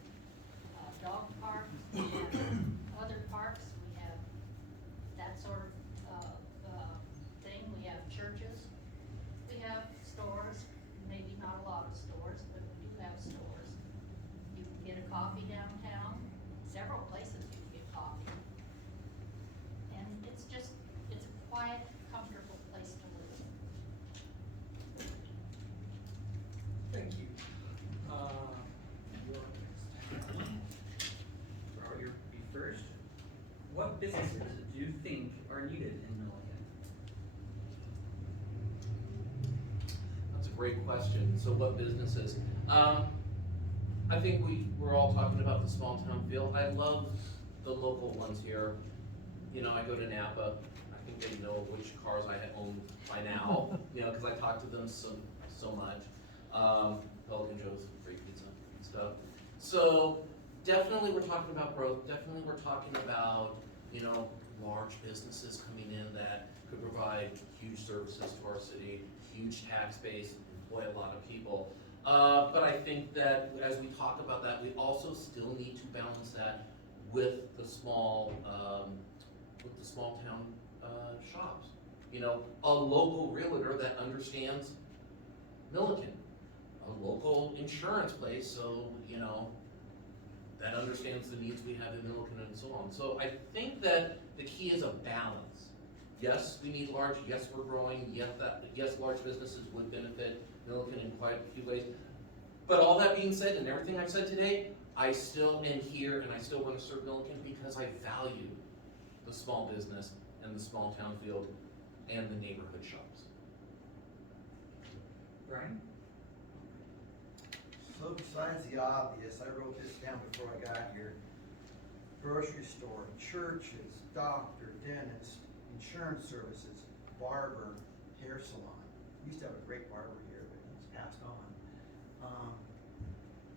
great question. So what businesses? I think we're all talking about the small town feel. I love the local ones here. You know, I go to Napa, I think they know which cars I own by now, you know, because I talk to them so much. Pelican Joe's free pizza and stuff. So definitely we're talking about growth, definitely we're talking about, you know, large businesses coming in that could provide huge services to our city, huge tax base, employ a lot of people. But I think that as we talk about that, we also still need to balance that with the small town shops. You know, a local realtor that understands Milliken, a local insurance place, so, you know, that understands the needs we have in Milliken and so on. So I think that the key is a balance. Yes, we need large, yes, we're growing, yes, large businesses would benefit Milliken in quite a few ways. But all that being said, and everything I've said today, I still am here and I still want to serve Milliken because I value the small business and the small town field and the neighborhood shops. Brian? So besides the obvious, I wrote this down before I got here. Grocery store, churches, doctor, dentist, insurance services, barber, hair salon. We used to have a great barber here, but he's passed on.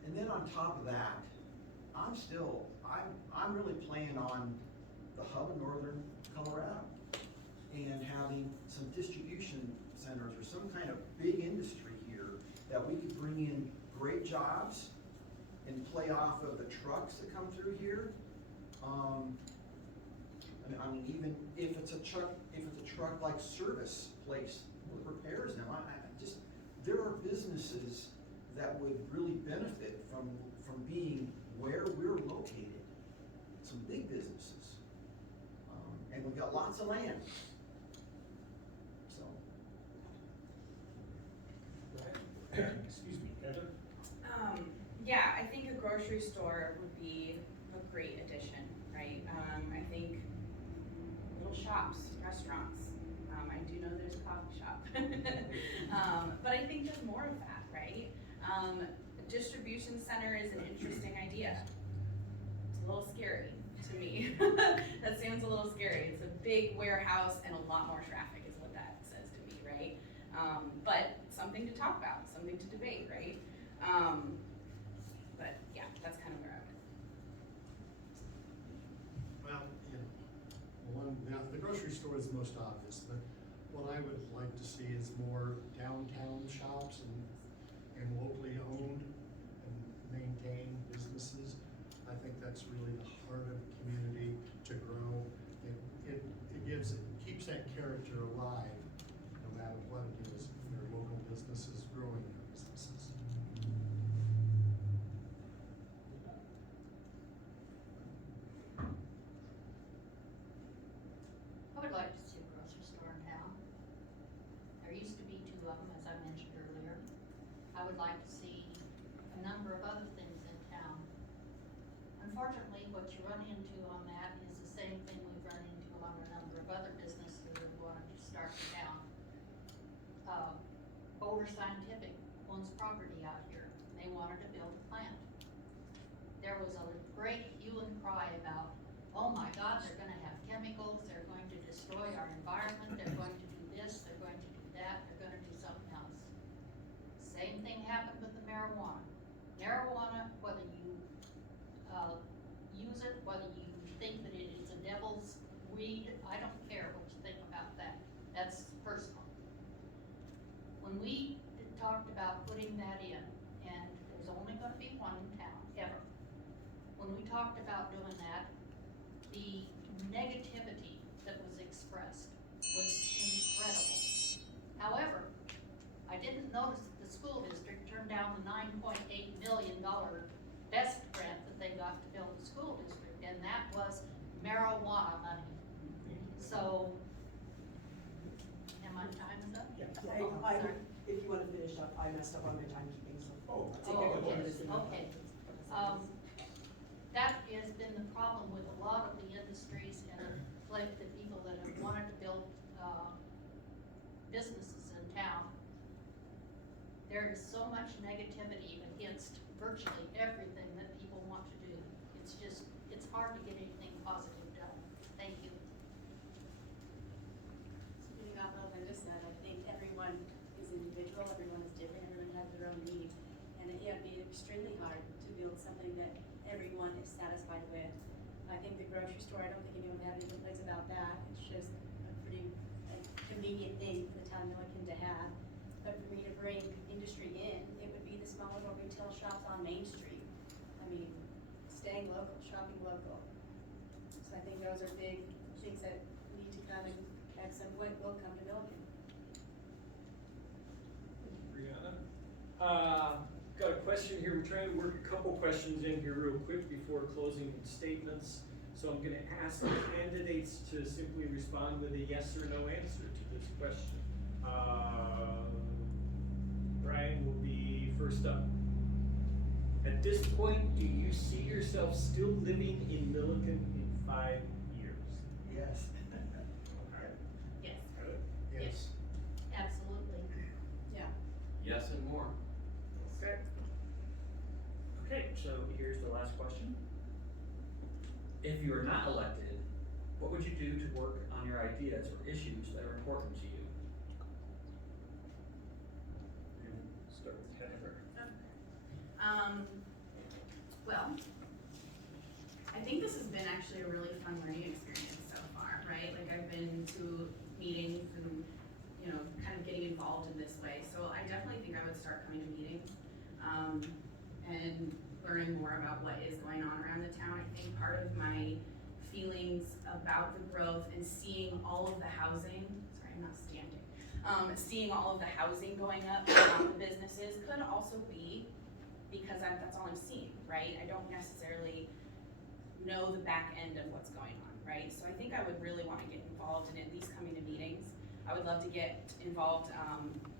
And then on top of that, I'm really playing on the hub of northern Colorado and having some distribution centers or some kind of big industry here that we could bring in great jobs and play off of the trucks that come through here. I mean, even if it's a truck like service place that repairs them, there are businesses that would really benefit from being where we're located. Some big businesses, and we've got lots of land. So. Excuse me, Heather? Yeah, I think a grocery store would be a great addition, right? I think little shops, restaurants. I do know there's a coffee shop. But I think there's more of that, right? A distribution center is an interesting idea. It's a little scary to me. That sounds a little scary. It's a big warehouse and a lot more traffic is what that says to me, right? But something to talk about, something to debate, right? But yeah, that's kind of where I would. Well, you know, the grocery store is the most obvious, but what I would like to see is more downtown shops and locally owned and maintained businesses. I think that's really the heart of the community to grow. It keeps that character alive, no matter what it is. Your local businesses growing their businesses. I would like to see a grocery store in town. There used to be 2 of them, as I mentioned earlier. I would like to see a number of other things in town. Unfortunately, what you run into on that is the same thing we've run into on a number of other businesses that wanted to start in town. Boulder Scientific owns property out here. They wanted to build a plant. There was a great hue and cry about, oh my God, they're gonna have chemicals, they're going to destroy our environment, they're going to do this, they're going to do that, they're gonna do something else. Same thing happened with the marijuana. Marijuana, whether you use it, whether you think that it is a devil's weed, I don't care what you think about that. That's personal. When we talked about putting that in, and there's only gonna be one in town, ever. When we talked about doing that, the negativity that was expressed was incredible. However, I didn't notice that the school district turned down the $9.8 million BEST grant that they got to build the school district, and that was marijuana money. So, and my time is up? Yeah. Sorry. If you want to finish up, I messed up on my timekeeping, so. Oh, Take a couple minutes and- Okay. That has been the problem with a lot of the industries and like the people that have wanted to build businesses in town. There is so much negativity against virtually everything that people want to do. It's just, it's hard to get anything positive done. Thank you. Speaking off what Linda said, I think everyone is individual, everyone is different, everyone has their own needs. And it'd be extremely hard to build something that everyone is satisfied with. I think the grocery store, I don't think anyone would have any complaints about that. It's just a pretty convenient thing for the town of Milliken to have. But for me to bring industry in, it would be the small little retail shops on Main Street. I mean, staying local, shopping local. So I think those are big things that need to come and at some point will come to Milliken. Brianna. Got a question here. We're trying to work a couple questions in here real quick before closing statements. So I'm gonna ask the candidates to simply respond with a yes or no answer to this question. Brian will be first up. At this point, do you see yourself still living in Milliken in 5 years? Yes. Yes. Yes. Absolutely. Yeah. Yes and more. Okay. Okay, so here's the last question. If you are not elected, what would you do to work on your ideas or issues that are important to you? Start with Jennifer. Well, I think this has been actually a really fun learning experience so far, right? Like I've been to meetings and, you know, kind of getting involved in this way. So I definitely think I would start coming to meetings, and learning more about what is going on around the town. I think part of my feelings about the growth and seeing all of the housing, sorry, I'm not standing, seeing all of the housing going up around the businesses could also be because that's all I'm seeing, right? I don't necessarily know the back end of what's going on, right? So I think I would really want to get involved in at least coming to meetings. I would love to get involved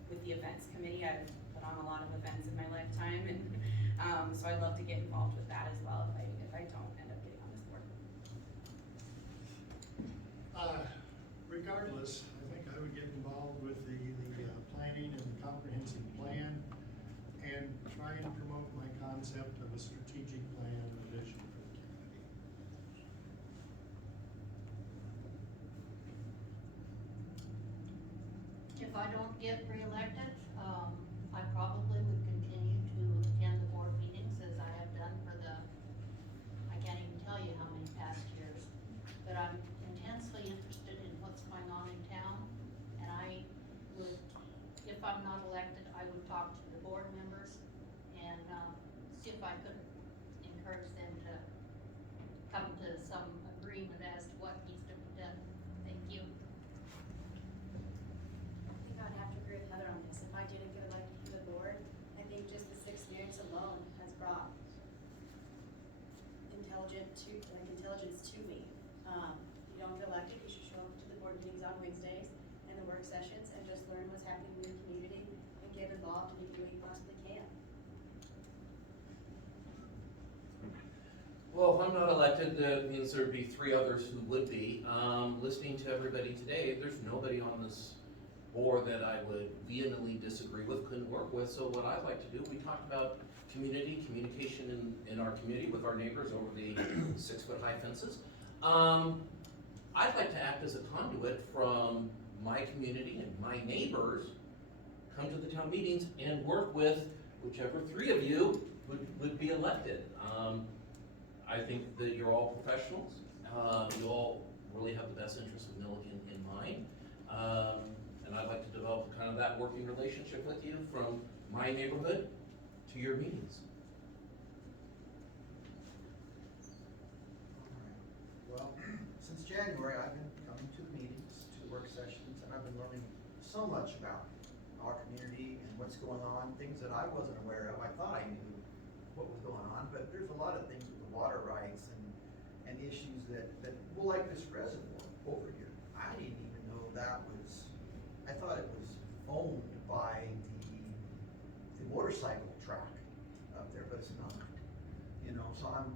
with the events committee. I've put on a lot of events in my lifetime, and so I'd love to get involved with that as well if I don't end up getting on this board. Regardless, I think I would get involved with the planning and the comprehensive plan and try and promote my concept of a strategic plan and a vision for the community. If I don't get reelected, I probably would continue to attend the board meetings as I have done for I can't even tell you how many past years. But I'm intensely interested in what's going on in town, and I would, if I'm not elected, I would talk to the board members and, see if I could encourage them to come to some agreement as to what needs to be done. Thank you. I think I'd have to agree with Heather on this. If I didn't get elected to the board, I think just this experience alone has brought intelligence to me. If you don't get elected, you should show up to the board meetings on Wednesdays and the work sessions and just learn what's happening in your community and get involved in any way you possibly can. Well, if I'm not elected, that means there'd be 3 others who would be. Listening to everybody today, there's nobody on this board that I would vehemently disagree with, couldn't work with. So what I'd like to do, we talked about communication in our community with our neighbors over the 6-foot-high fences. I'd like to act as a conduit from my community and my neighbors, come to the town meetings and work with whichever 3 of you would be elected. I think that you're all professionals. You all really have the best interests of Milliken in mind. And I'd like to develop kind of that working relationship with you from my neighborhood to your meetings. Well, since January, I've been coming to the meetings, to work sessions, and I've been learning so much about our community and what's going on, things that I wasn't aware of. I thought I knew what was going on, but there's a lot of things with the water rights and issues that, well, like this reservoir over here. I didn't even know that was, I thought it was owned by the motorcycle track up there, but it's not. You know, so I'm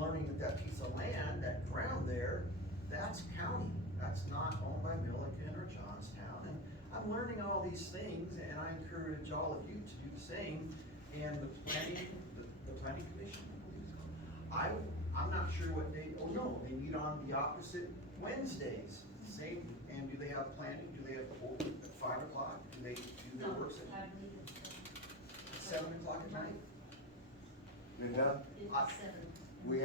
learning that piece of land, that ground there, that's county. That's not owned by Milliken or Johnstown. And I'm learning all these things, and I encourage all of you to do the same, and the planning commission. I'm not sure what they, oh no, they meet on the opposite Wednesdays, same, and do they have planning, do they have open at 5 o'clock, do they do their work I session believe it's, at 7 o'clock at night? Linda, it's I- 7. we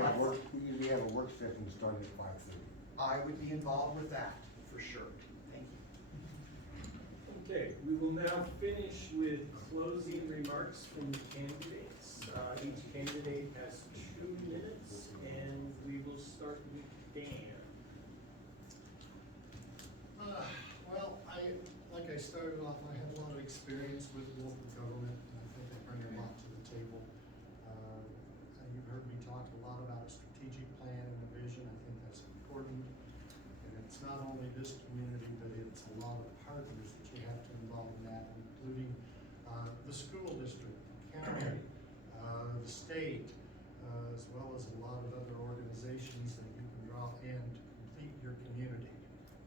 usually have a work session starting at 5:30. I would be involved with that, for sure, thank you. Okay, we will now finish with closing remarks from the candidates. Each candidate has 2 minutes, and we will start with Dan. Well, like I started off, I have a lot of experience with local government, and I think I bring a lot to the table. And you've heard me talk a lot about a strategic plan and a vision. I think that's important. And it's not only this community, but it's a lot of partners that you have to involve in that, including the school district, the county, the state, as well as a lot of other organizations that you can draw in to complete your community.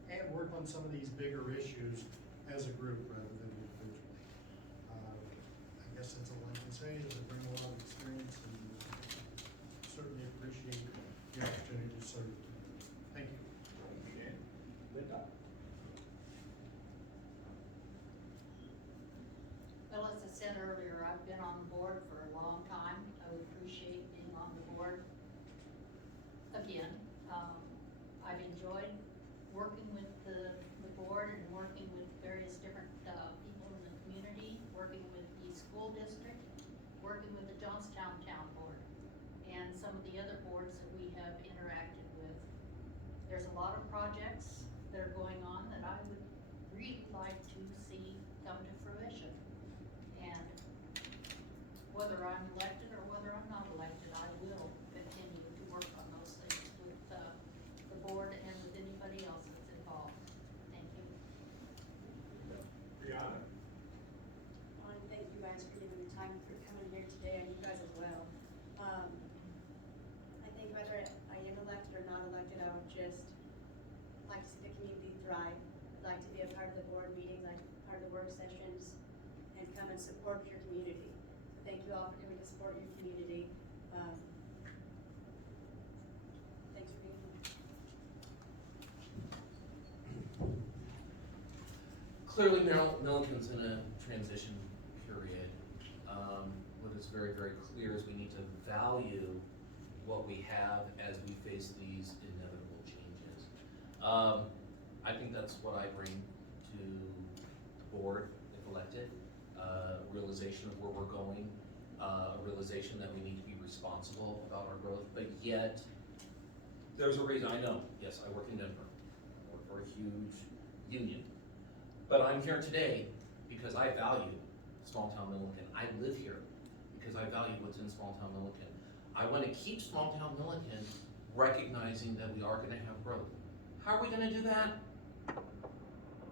And work on some of these bigger issues as a group rather than individually. I guess that's all I can say, is I bring a lot of experience and certainly appreciate the opportunity to serve. Thank you. Okay. Linda? Well, as I said earlier, I've been on the board for a long time. I would appreciate being on the board again. I've enjoyed working with the board and working with various different people in the community, working with the school district, working with the Johnstown Town Board, and some of the other boards that we have interacted with. There's a lot of projects that are going on that I would really like to see come to fruition. And whether I'm elected or whether I'm not elected, I will continue to work on those things with the board and with anybody else that's involved. Thank you. Brianna? I want to thank you guys for giving me time for coming here today, and you guys as well. I think whether I am elected or not elected, I would just like to see the community thrive. I'd like to be a part of the board meetings, like part of the work sessions, and come and support your community. So thank you all for coming to support your community. Thanks for being here. Clearly, Milliken's in a transition period. What is very, very clear is we need to value what we have as we face these inevitable changes. I think that's what I bring to the board, if elected. Realization of where we're going, a realization that we need to be responsible about our growth, but yet, there's a reason. I know, yes, I work in Denver. I work for a huge union. But I'm here today because I value small town Milliken. I live here because I value what's in small town Milliken. I want to keep small town Milliken recognizing that we are going to have growth. How are we going to do that?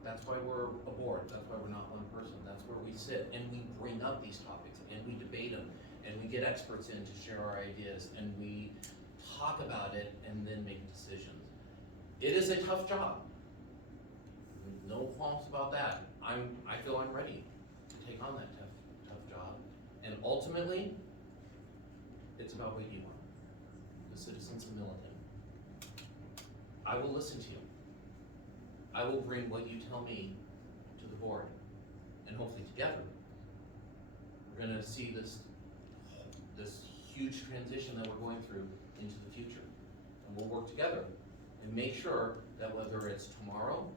That's why we're a board. That's why we're not one person. That's where we sit and we bring up these topics and we debate them and we get experts in to share our ideas and we talk about it and then make decisions. It is a tough job. No qualms about that. I feel I'm ready to take on that tough job. And ultimately, it's about what you want, the citizens of Milliken. I will listen to you. I will bring what you tell me to the board. And hopefully together, we're gonna see this huge transition that we're going through into the future. And we'll work together and make sure that whether it's tomorrow,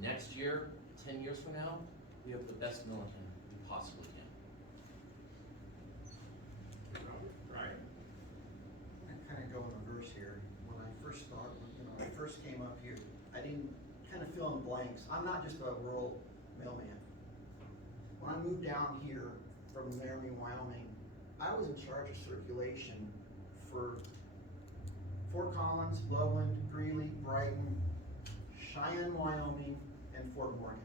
next year, 10 years from now, we have the best Milliken we possibly can. Right. I kind of go in reverse here. When I first came up here, I didn't kind of fill in blanks. I'm not just a rural mailman. When I moved down here from Laramie, Wyoming, I was in charge of circulation for Fort Collins, Loveland, Greeley, Brighton, Cheyenne, Wyoming, and Fort Morgan.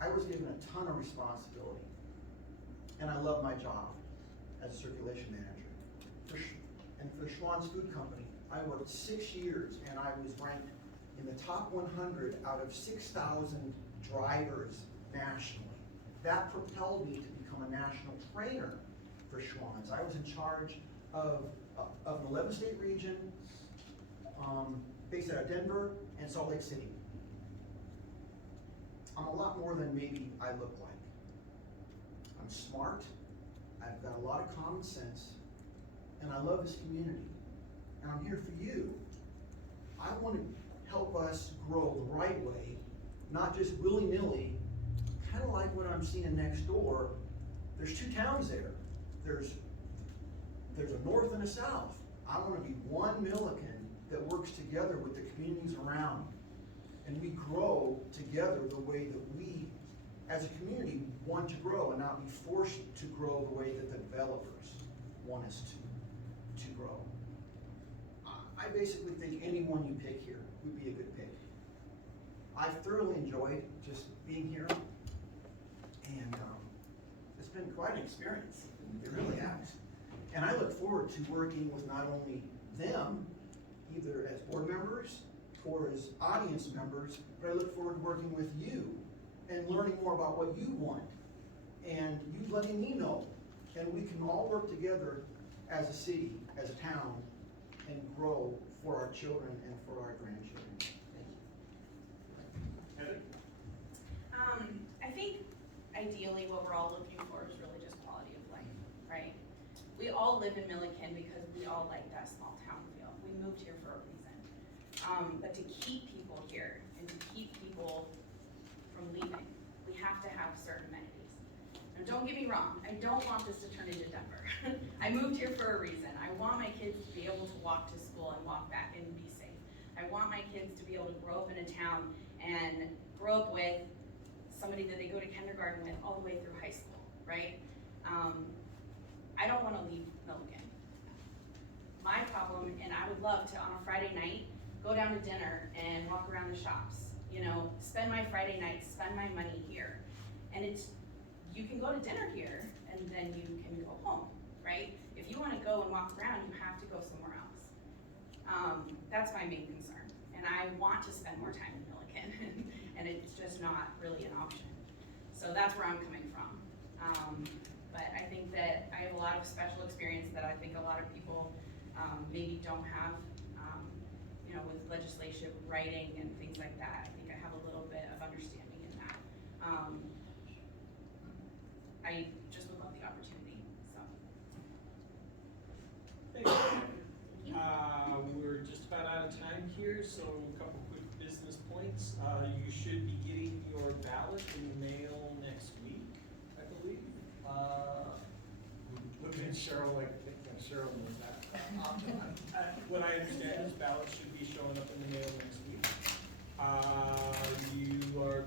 I was given a ton of responsibility, and I love my job as a circulation manager. And for Schwann's Food Company, I worked 6 years, and I was ranked in the top 100 out of 6,000 drivers nationally. That propelled me to become a national trainer for Schwann's. I was in charge of an 11-state region, based out of Denver and Salt Lake City. I'm a lot more than maybe I look like. I'm smart, I've got a lot of common sense, and I love this community. And I'm here for you. I want to help us grow the right way, not just willy-nilly, kind of like what I'm seeing next door. There's two towns there. There's a north and a south. I want to be one Milliken that works together with the communities around. And we grow together the way that we, as a community, want to grow and not be forced to grow the way that the developers want us to grow. I basically think anyone you pick here would be a good pick. I've thoroughly enjoyed just being here, and it's been quite an experience. It really has. And I look forward to working with not only them, either as board members or as audience members, but I look forward to working with you and learning more about what you want, and you letting me know. And we can all work together as a city, as a town, and grow for our children and for our grandchildren. Thank you. Heather? I think ideally what we're all looking for is really just quality of life, right? We all live in Milliken because we all like that small town feel. We moved here for a reason. But to keep people here and to keep people from leaving, we have to have certain amenities. Now don't get me wrong, I don't want this to turn into Denver. I moved here for a reason. I want my kids to be able to walk to school and walk back and be safe. I want my kids to be able to grow up in a town and grow up with somebody that they go to kindergarten with all the way through high school, right? I don't want to leave Milliken. My problem, and I would love to, on a Friday night, go down to dinner and walk around the shops, you know, spend my Friday nights, spend my money here. And you can go to dinner here and then you can go home, right? If you want to go and walk around, you have to go somewhere else. That's my main concern. And I want to spend more time in Milliken, and it's just not really an option. So that's where I'm coming from. But I think that I have a lot of special experience that I think a lot of people maybe don't have, you know, with legislation, writing, and things like that. I think I have a little bit of understanding in that. I just would love the opportunity, so. Thank you. We're just about out of time here, so a couple quick business points. You should be getting your ballot in the mail next week, I believe. Looking at Cheryl like, Cheryl knows that. What I understand is ballots should be showing up in the mail next week. You are